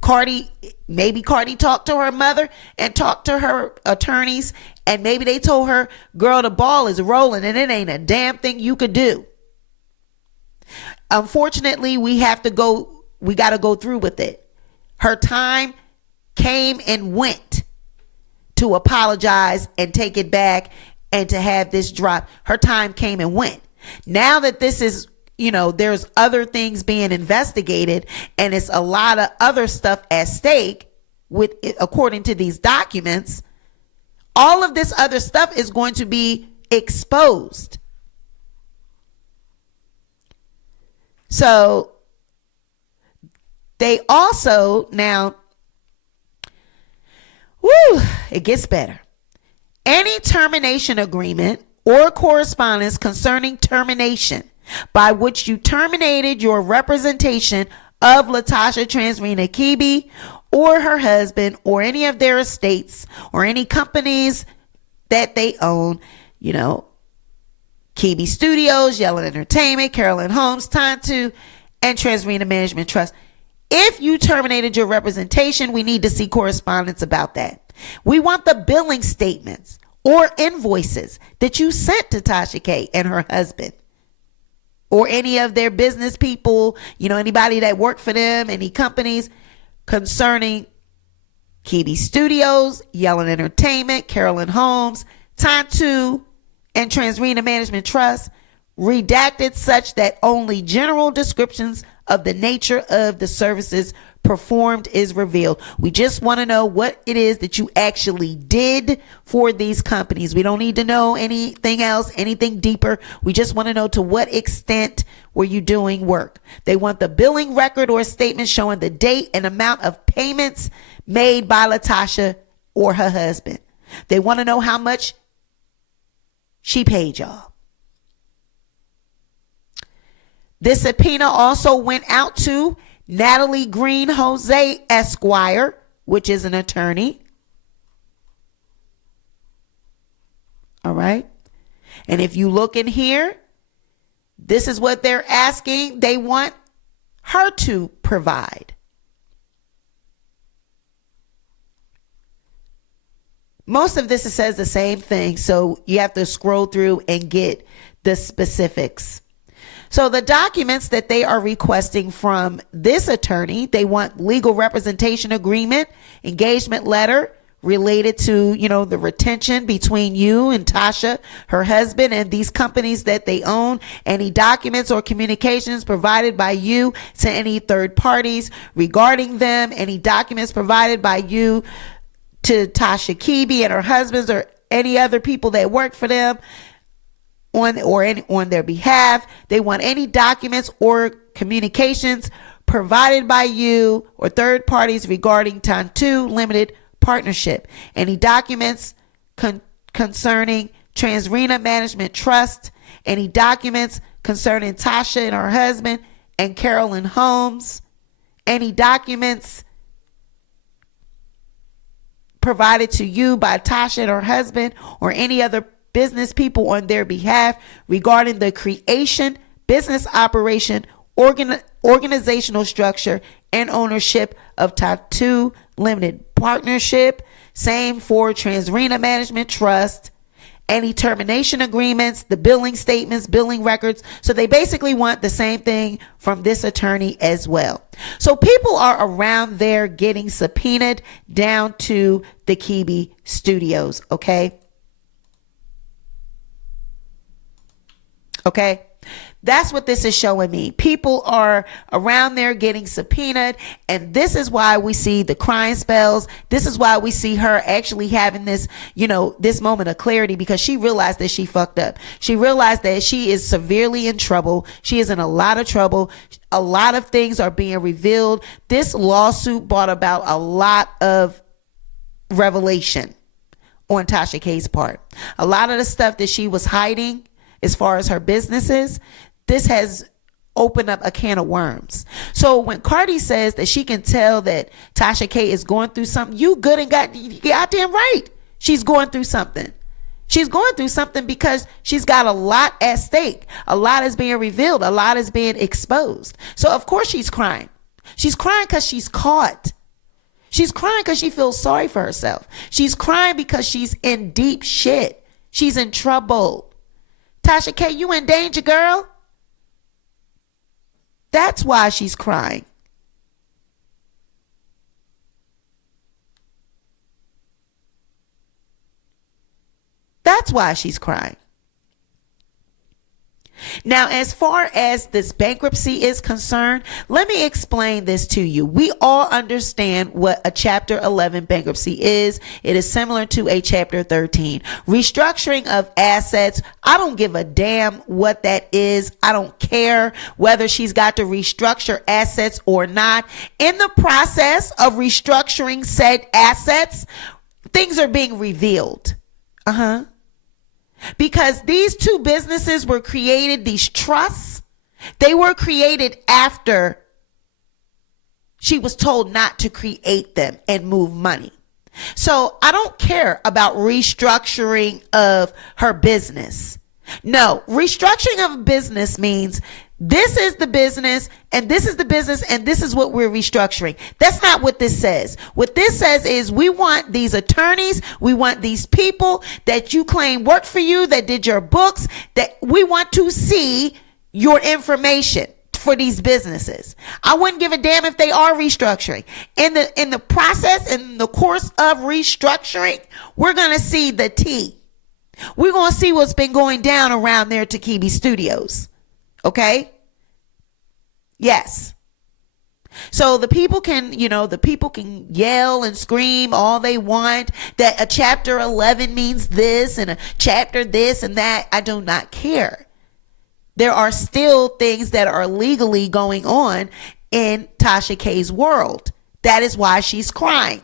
maybe Cardi talked to her mother and talked to her attorneys, and maybe they told her, girl, the ball is rolling and it ain't a damn thing you could do. Unfortunately, we got to go through with it. Her time came and went to apologize and take it back and to have this drop. Her time came and went. Now that this is, there's other things being investigated and it's a lot of other stuff at stake with, according to these documents, all of this other stuff is going to be exposed. So they also now, it gets better. Any termination agreement or correspondence concerning termination by which you terminated your representation of Latasha Transrena Kibi or her husband or any of their estates or any companies that they own, Kibi Studios, Yellen Entertainment, Carolyn Homes, Tantu, and Transrena Management Trust. If you terminated your representation, we need to see correspondence about that. We want the billing statements or invoices that you sent to Tasha K and her husband or any of their business people, anybody that worked for them, any companies concerning Kibi Studios, Yellen Entertainment, Carolyn Homes, Tantu, and Transrena Management Trust, redacted such that only general descriptions of the nature of the services performed is revealed. We just want to know what it is that you actually did for these companies. We don't need to know anything else, anything deeper. We just want to know to what extent were you doing work. They want the billing record or statement showing the date and amount of payments made by Latasha or her husband. They want to know how much she paid y'all. This subpoena also went out to Natalie Green Jose Esquire, which is an attorney. All right. And if you look in here, this is what they're asking. They want her to provide. Most of this says the same thing, so you have to scroll through and get the specifics. So the documents that they are requesting from this attorney, they want legal representation agreement, engagement letter related to, the retention between you and Tasha, her husband, and these companies that they own, any documents or communications provided by you to any third parties regarding them, any documents provided by you to Tasha Kibi and her husbands or any other people that work for them on their behalf. They want any documents or communications provided by you or third parties regarding Tantu Limited Partnership. Any documents concerning Transrena Management Trust. Any documents concerning Tasha and her husband and Carolyn Homes. Any documents provided to you by Tasha and her husband or any other business people on their behalf regarding the creation, business operation, organizational structure, and ownership of Tantu Limited Partnership. Same for Transrena Management Trust. Any termination agreements, the billing statements, billing records. So they basically want the same thing from this attorney as well. So people are around there getting subpoenaed down to the Kibi Studios, okay? Okay, that's what this is showing me. People are around there getting subpoenaed, and this is why we see the crying spells. This is why we see her actually having this, this moment of clarity, because she realized that she fucked up. She realized that she is severely in trouble. She is in a lot of trouble. A lot of things are being revealed. This lawsuit brought about a lot of revelation on Tasha K's part. A lot of the stuff that she was hiding as far as her businesses, this has opened up a can of worms. So when Cardi says that she can tell that Tasha K is going through something, you goddamn right. She's going through something. She's going through something because she's got a lot at stake. A lot is being revealed. A lot is being exposed. So of course she's crying. She's crying because she's caught. She's crying because she feels sorry for herself. She's crying because she's in deep shit. She's in trouble. Tasha K, you in danger, girl. That's why she's crying. That's why she's crying. Now, as far as this bankruptcy is concerned, let me explain this to you. We all understand what a Chapter 11 bankruptcy is. It is similar to a Chapter 13. Restructuring of assets, I don't give a damn what that is. I don't care whether she's got to restructure assets or not. In the process of restructuring said assets, things are being revealed. Because these two businesses were created, these trusts, they were created after she was told not to create them and move money. So I don't care about restructuring of her business. No, restructuring of a business means this is the business and this is the business and this is what we're restructuring. That's not what this says. What this says is we want these attorneys, we want these people that you claim worked for you, that did your books, that we want to see your information for these businesses. I wouldn't give a damn if they are restructuring. In the process, in the course of restructuring, we're going to see the tea. We're going to see what's been going down around there at Takibi Studios. Okay? Yes. So the people can yell and scream all they want that a Chapter 11 means this and a chapter this and that. I do not care. There are still things that are legally going on in Tasha K's world. That is why she's crying.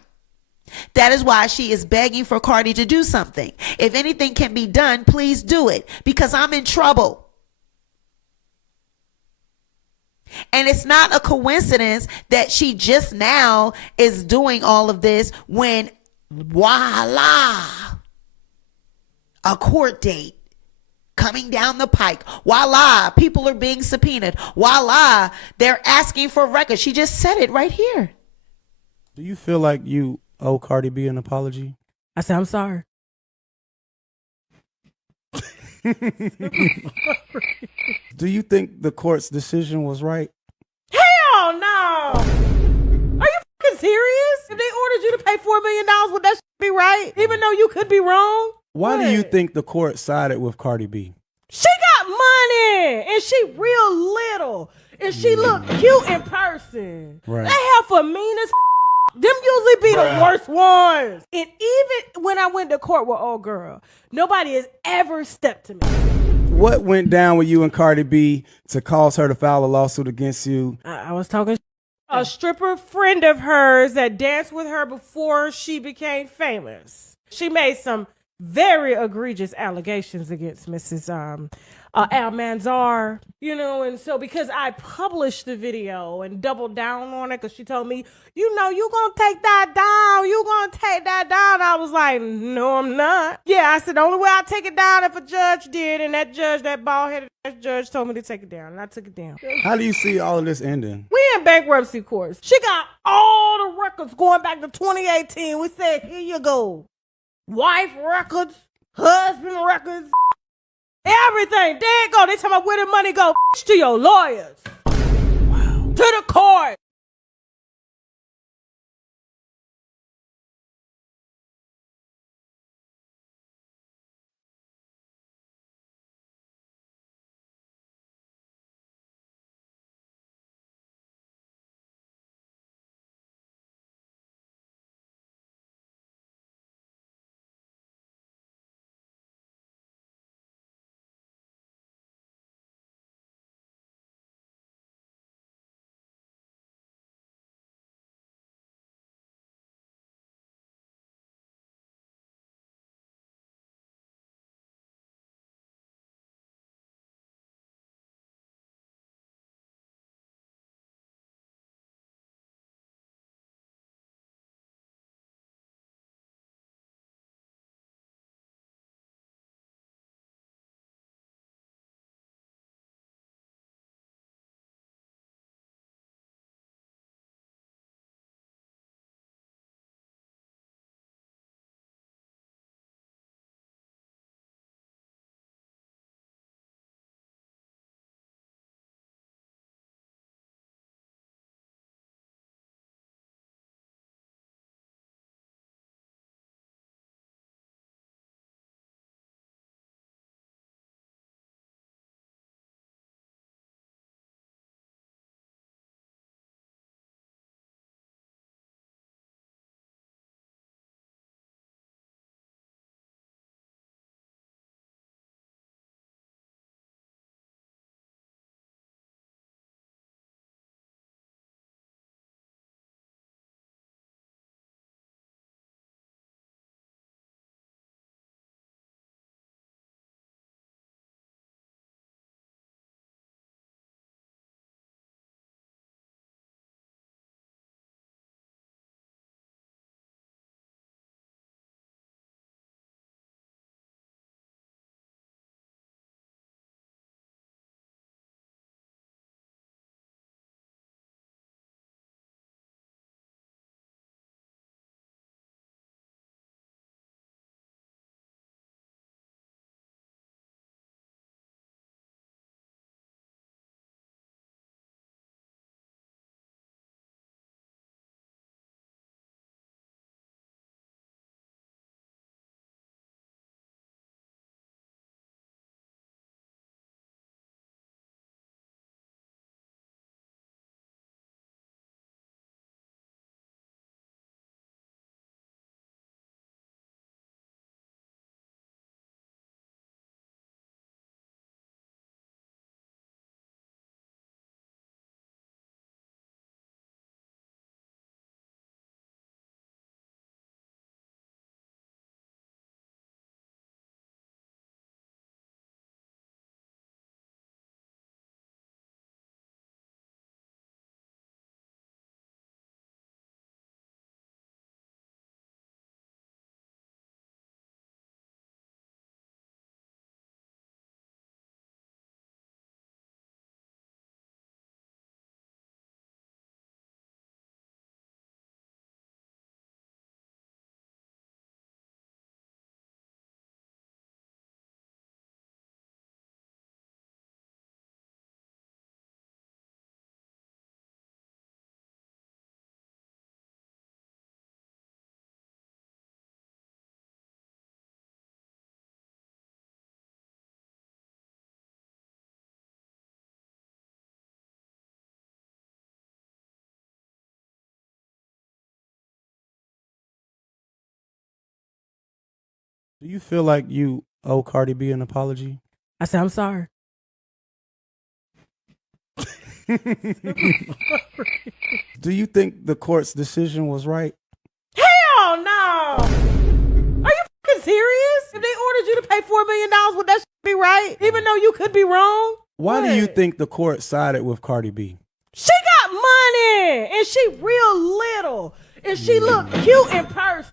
That is why she is begging for Cardi to do something. If anything can be done, please do it, because I'm in trouble. And it's not a coincidence that she just now is doing all of this when, voila, a court date coming down the pike. Voila, people are being subpoenaed. Voila, they're asking for records. She just said it right here. Do you feel like you owe Cardi B an apology? I said, I'm sorry. Do you think the court's decision was right? Hell no! Are you fucking serious? If they ordered you to pay $4 million, would that be right? Even though you could be wrong? Why do you think the court sided with Cardi B? She got money, and she real little, and she look cute in person. Right. That heifer mean as them usually be the worst ones. And even when I went to court with old girl, nobody has ever stepped to me. What went down with you and Cardi B to cause her to file a lawsuit against you? I was talking a stripper friend of hers that danced with her before she became famous. She made some very egregious allegations against Mrs. Almanzar, and so because I published the video and doubled down on it, because she told me, you gonna take that down. I was like, no, I'm not. Yeah, I said, the only way I take it down if a judge did, and that bald-headed judge told me to take it down, and I took it down. How do you see all of this ending? We in bankruptcy courts. She got all the records going back to 2018. We said, here you go. Wife records, husband records, everything. There you go. They tell me where the money go. To your lawyers. Wow. To the court. Do you feel like you owe Cardi B an apology? I said, I'm sorry. Do you think the court's decision was right? Hell no! Are you fucking serious? If they ordered you to pay $4 million, would that be right? Even though you could be wrong? Why What? do you think the court sided with Cardi B? She got money, and she real little, and she look cute in person.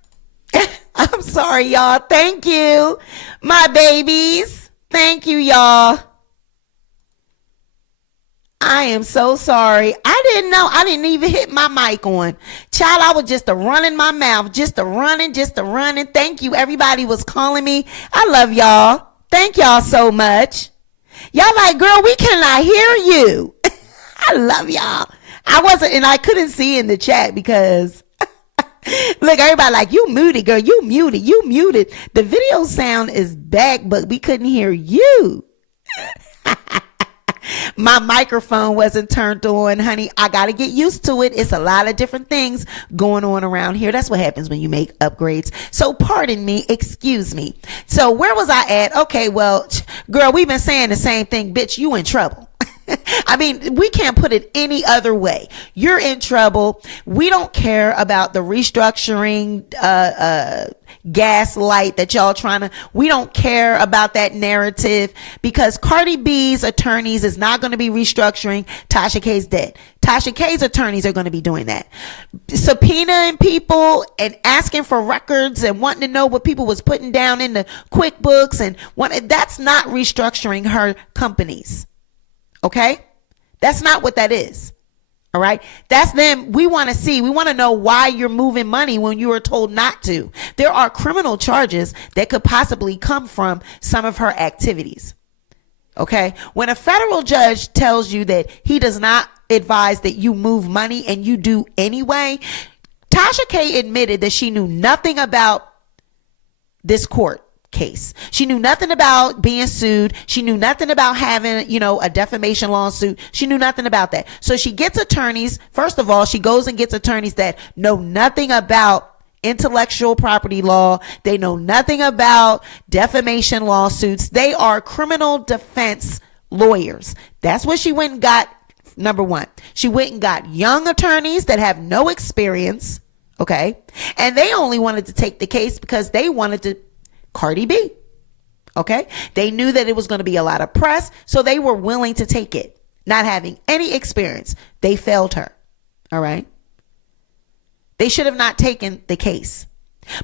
I'm sorry, y'all. Thank you, my babies. Thank you, y'all. I am so sorry. I didn't know. I didn't even hit my mic on. Child, I was just a running my mouth. Just a running. Thank you. Everybody was calling me. I love y'all. Thank y'all so much. Y'all like, girl, we cannot hear you. I love y'all. I wasn't, and I couldn't see in the chat because look, everybody like, you muted, girl. You muted. The video sound is back, but we couldn't hear you. My microphone wasn't turned on, honey. I got to get used to it. It's a lot of different things going on around here. That's what happens when you make upgrades. So pardon me, excuse me. So where was I at? Okay, well, girl, we've been saying the same thing. Bitch, you in trouble. I mean, we can't put it any other way. You're in trouble. We don't care about the restructuring, gaslight that y'all we don't care about that narrative because Cardi B's attorneys is not going to be restructuring. Tasha K's dead. Tasha K's attorneys are going to be doing that. Subpoenaing people and asking for records and wanting to know what people was putting down in the QuickBooks that's not restructuring her companies. Okay? That's not what that is. All right. That's them. We want to know why you're moving money when you were told not to. There are criminal charges that could possibly come from some of her activities. Okay. When a federal judge tells you that he does not advise that you move money and you do anyway, Tasha K admitted that she knew nothing about this court case. She knew nothing about being sued. She knew nothing about having, a defamation lawsuit. She knew nothing about that. So she gets attorneys. First of all, she goes and gets attorneys that know nothing about intellectual property law. They know nothing about defamation lawsuits. They are criminal defense lawyers. That's what she went and got. Number one, she went and got young attorneys that have no experience. Okay. And they only wanted to take the case because they wanted to Cardi B. Okay. They knew that it was going to be a lot of press, so they were willing to take it. Not having any experience. They failed her. All right. They should have not taken the case.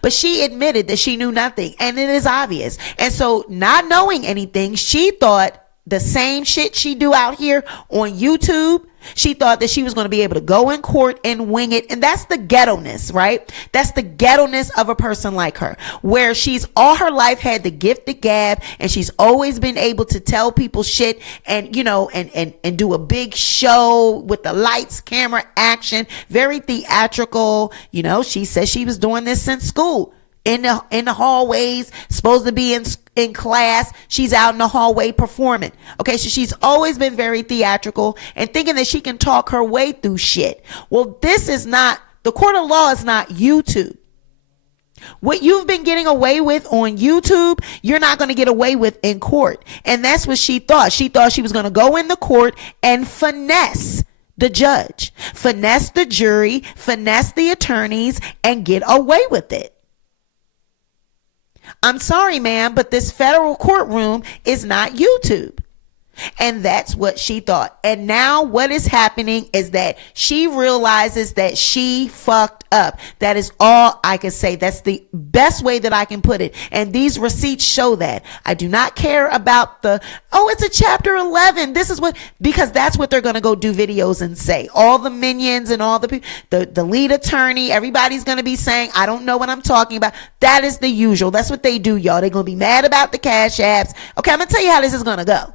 But she admitted that she knew nothing, and it is obvious. And so not knowing anything, she thought the same shit she do out here on YouTube, she thought that she was going to be able to go in court and wing it. And that's the ghetto-ness, right? That's the ghetto-ness of a person like her, where she's all her life had the gift of gab, and she's always been able to tell people shit and, and do a big show with the lights, camera, action, very theatrical. She says she was doing this since school. In the hallways, supposed to be in class. She's out in the hallway performing. Okay, so she's always been very theatrical and thinking that she can talk her way through shit. Well, the court of law is not YouTube. What you've been getting away with on YouTube, you're not going to get away with in court. And that's what she thought. She thought she was going to go in the court and finesse the judge, finesse the jury, finesse the attorneys, and get away with it. I'm sorry, ma'am, but this federal courtroom is not YouTube. And that's what she thought. And now what is happening is that she realizes that she fucked up. That is all I can say. That's the best way that I can put it. And these receipts show that. I do not care about it's a chapter 11. Because that's what they're going to go do videos and say. All the minions and all the people, the lead attorney, everybody's going to be saying, I don't know what I'm talking about. That is the usual. That's what they do, y'all. They're going to be mad about the cash apps. Okay, I'm going to tell you how this is going to go.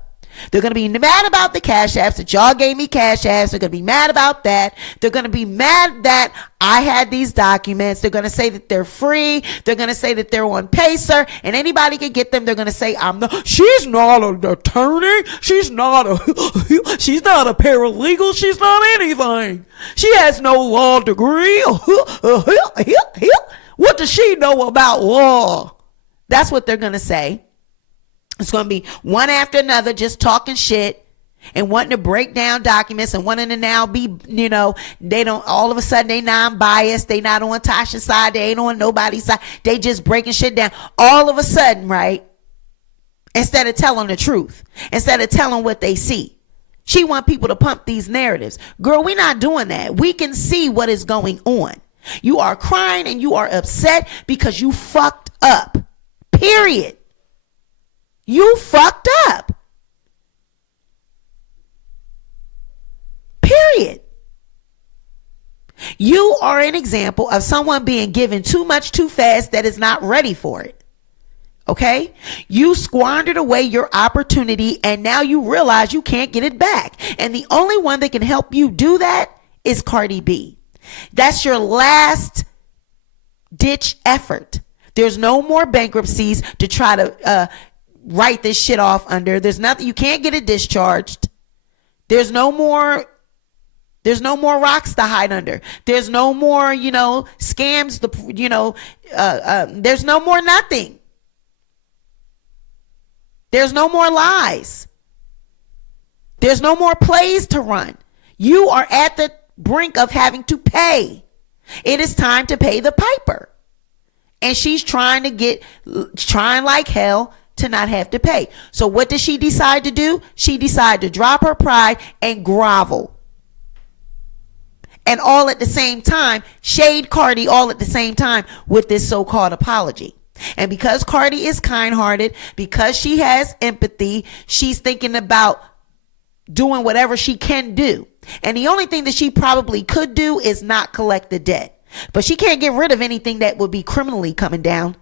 They're going to be mad about the cash apps that y'all gave me cash apps. They're going to be mad about that. They're going to be mad that I had these documents. They're going to say that they're free. They're going to say that they're on Pacer and anybody can get them. They're going to say, she's not an attorney. She's not a paralegal. She's not anything. She has no law degree. What does she know about law? That's what they're going to say. It's going to be one after another just talking shit and wanting to break down documents and wanting to now be, they don't, all of a sudden they non-biased. They not on Tasha's side. They ain't on nobody's side. They just breaking shit down. All of a sudden, right? Instead of telling the truth, instead of telling what they see. She want people to pump these narratives. Girl, we not doing that. We can see what is going on. You are crying and you are upset because you fucked up. Period. You fucked up. Period. You are an example of someone being given too much too fast that is not ready for it. Okay? You squandered away your opportunity and now you realize you can't get it back. And the only one that can help you do that is Cardi B. That's your last ditch effort. There's no more bankruptcies to try to write this shit off under. There's nothing. You can't get it discharged. There's no more rocks to hide under. There's no more, scams. There's no more nothing. There's no more lies. There's no more plays to run. You are at the brink of having to pay. It is time to pay the piper. And she's trying like hell to not have to pay. So what does she decide to do? She decided to drop her pride and grovel. And all at the same time, shade Cardi all at the same time with this so-called apology. And because Cardi is kind-hearted, because she has empathy, she's thinking about doing whatever she can do. And the only thing that she probably could do is not collect the debt. But she can't get rid of anything that would be criminally coming down.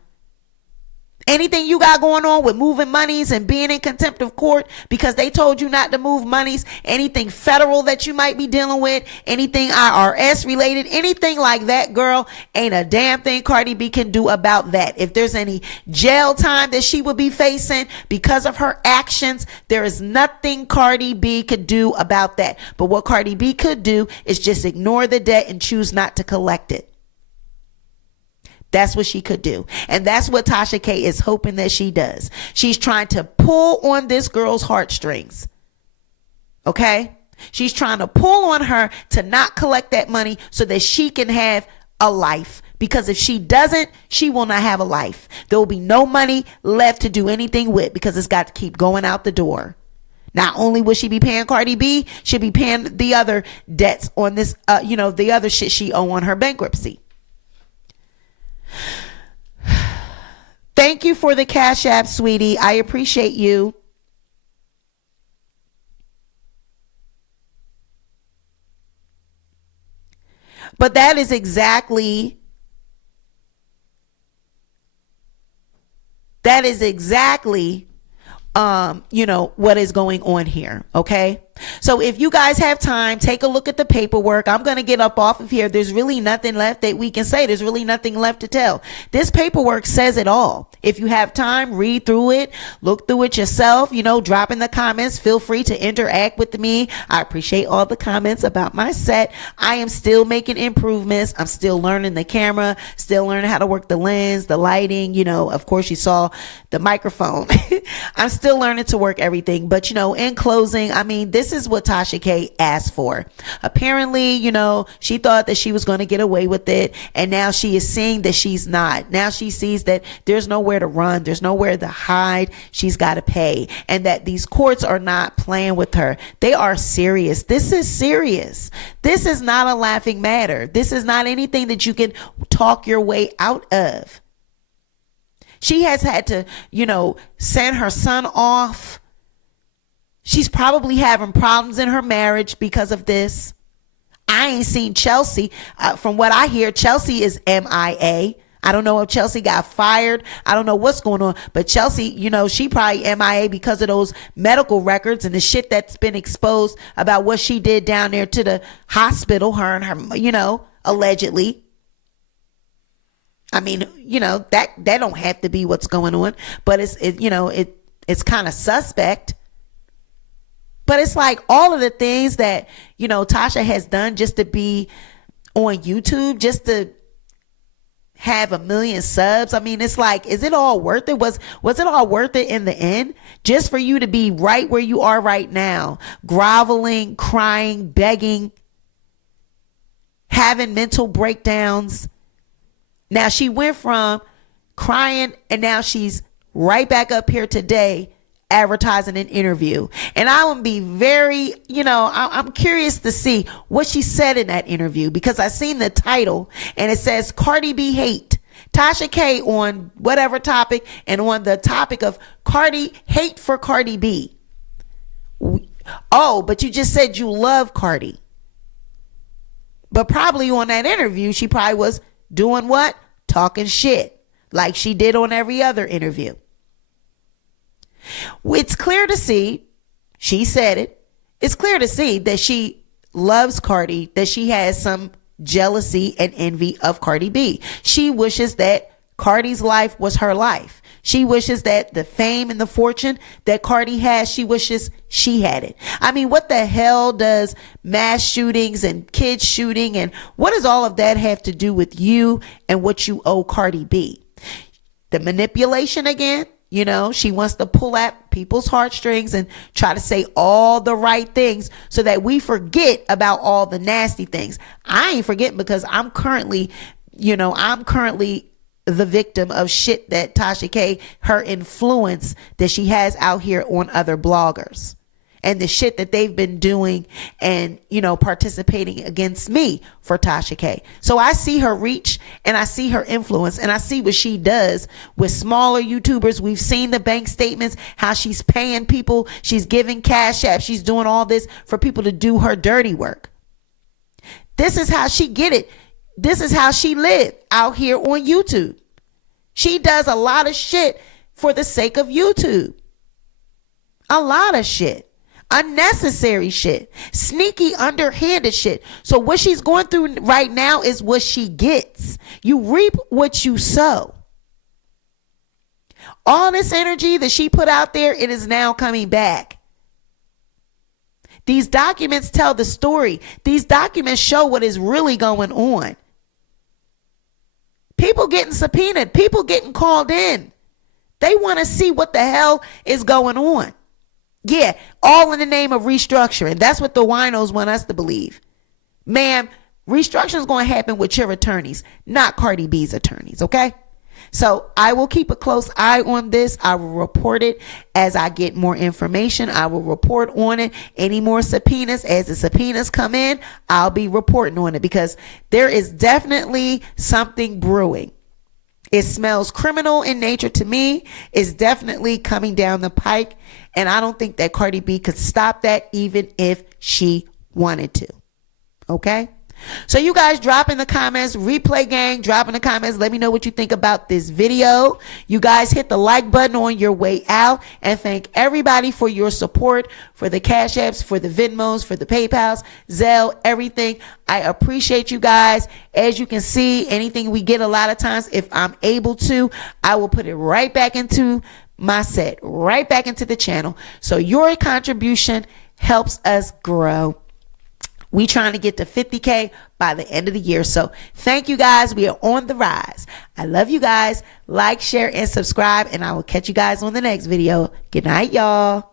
Anything you got going on with moving monies and being in contempt of court because they told you not to move monies, anything federal that you might be dealing with, anything IRS related, anything like that, girl, ain't a damn thing Cardi B can do about that. If there's any jail time that she would be facing because of her actions, there is nothing Cardi B could do about that. But what Cardi B could do is just ignore the debt and choose not to collect it. That's what she could do. And that's what Tasha K is hoping that she does. She's trying to pull on this girl's heartstrings. Okay? She's trying to pull on her to not collect that money so that she can have a life. Because if she doesn't, she will not have a life. There will be no money left to do anything with because it's got to keep going out the door. Not only will she be paying Cardi B, she'll be paying the other debts on this, the other shit she owe on her bankruptcy. Thank you for the Cash App, sweetie. I appreciate you. But that is exactly what is going on here. Okay. So if you guys have time, take a look at the paperwork. I'm going to get up off of here. There's really nothing left that we can say. There's really nothing left to tell. This paperwork says it all. If you have time, read through it, look through it yourself, drop in the comments. Feel free to interact with me. I appreciate all the comments about my set. I am still making improvements. I'm still learning the camera, still learning how to work the lens, the lighting, of course you saw the microphone. I'm still learning to work everything. But, in closing, this is what Tasha K asked for. Apparently, she thought that she was going to get away with it. And now she is seeing that she's not. Now she sees that there's nowhere to run. There's nowhere to hide. She's got to pay. And that these courts are not playing with her. They are serious. This is serious. This is not a laughing matter. This is not anything that you can talk your way out of. She has had to, send her son off. She's probably having problems in her marriage because of this. I ain't seen Chelsea. From what I hear, Chelsea is MIA. I don't know if Chelsea got fired. I don't know what's going on. But Chelsea, she probably MIA because of those medical records and the shit that's been exposed about what she did down there to the hospital, her and her, allegedly. That don't have to be what's going on. But it's kind of suspect. But it's like all of the things that, Tasha has done just to be on YouTube, just to have 1 million subs. I mean, it's like, is it all worth it? Was it all worth it in the end? Just for you to be right where you are right now, groveling, crying, begging, having mental breakdowns. Now she went from crying and now she's right back up here today advertising an interview. And I would be very, I'm curious to see what she said in that interview, because I seen the title and it says Cardi B hate. Tasha K on whatever topic, and on the topic of Cardi hate for Cardi B. Oh, but you just said you love Cardi. But probably on that interview, she probably was doing what? Talking shit, like she did on every other interview. It's clear to see, she said it, it's clear to see that she loves Cardi, that she has some jealousy and envy of Cardi B. She wishes that Cardi's life was her life. She wishes that the fame and the fortune that Cardi has, she wishes she had it. I mean, what the hell does mass shootings and kids shooting and what does all of that have to do with you and what you owe Cardi B? The manipulation again? She wants to pull at people's heartstrings and try to say all the right things so that we forget about all the nasty things. I ain't forgetting, because I'm currently the victim of shit that Tasha K, her influence that she has out here on other bloggers, and the shit that they've been doing and, participating against me for Tasha K. So I see her reach and I see her influence and I see what she does with smaller YouTubers. We've seen the bank statements, how she's paying people. She's giving cash apps. She's doing all this for people to do her dirty work. This is how she get it. This is how she live out here on YouTube. She does a lot of shit for the sake of YouTube. A lot of shit. Unnecessary shit, sneaky, underhanded shit. So what she's going through right now is what she gets. You reap what you sow. All this energy that she put out there, it is now coming back. These documents tell the story. These documents show what is really going on. People getting subpoenaed, people getting called in. They want to see what the hell is going on. Yeah, all in the name of restructuring. That's what the winos want us to believe. Ma'am, restructuring is going to happen with your attorneys, not Cardi B's attorneys, okay? So I will keep a close eye on this. I will report it as I get more information. I will report on it. Any more subpoenas, as the subpoenas come in, I'll be reporting on it, because there is definitely something brewing. It smells criminal in nature to me. It's definitely coming down the pike. And I don't think that Cardi B could stop that even if she wanted to. Okay? So you guys drop in the comments, replay gang, drop in the comments. Let me know what you think about this video. You guys hit the like button on your way out, and thank everybody for your support, for the Cash Apps, for the Venmos, for the PayPals, Zelle, everything. I appreciate you guys. As you can see, anything we get a lot of times, if I'm able to, I will put it right back into my set, right back into the channel. So your contribution helps us grow. We trying to get to 50K by the end of the year. So thank you guys. We are on the rise. I love you guys. Like, share, and subscribe. And I will catch you guys on the next video. Good night, y'all.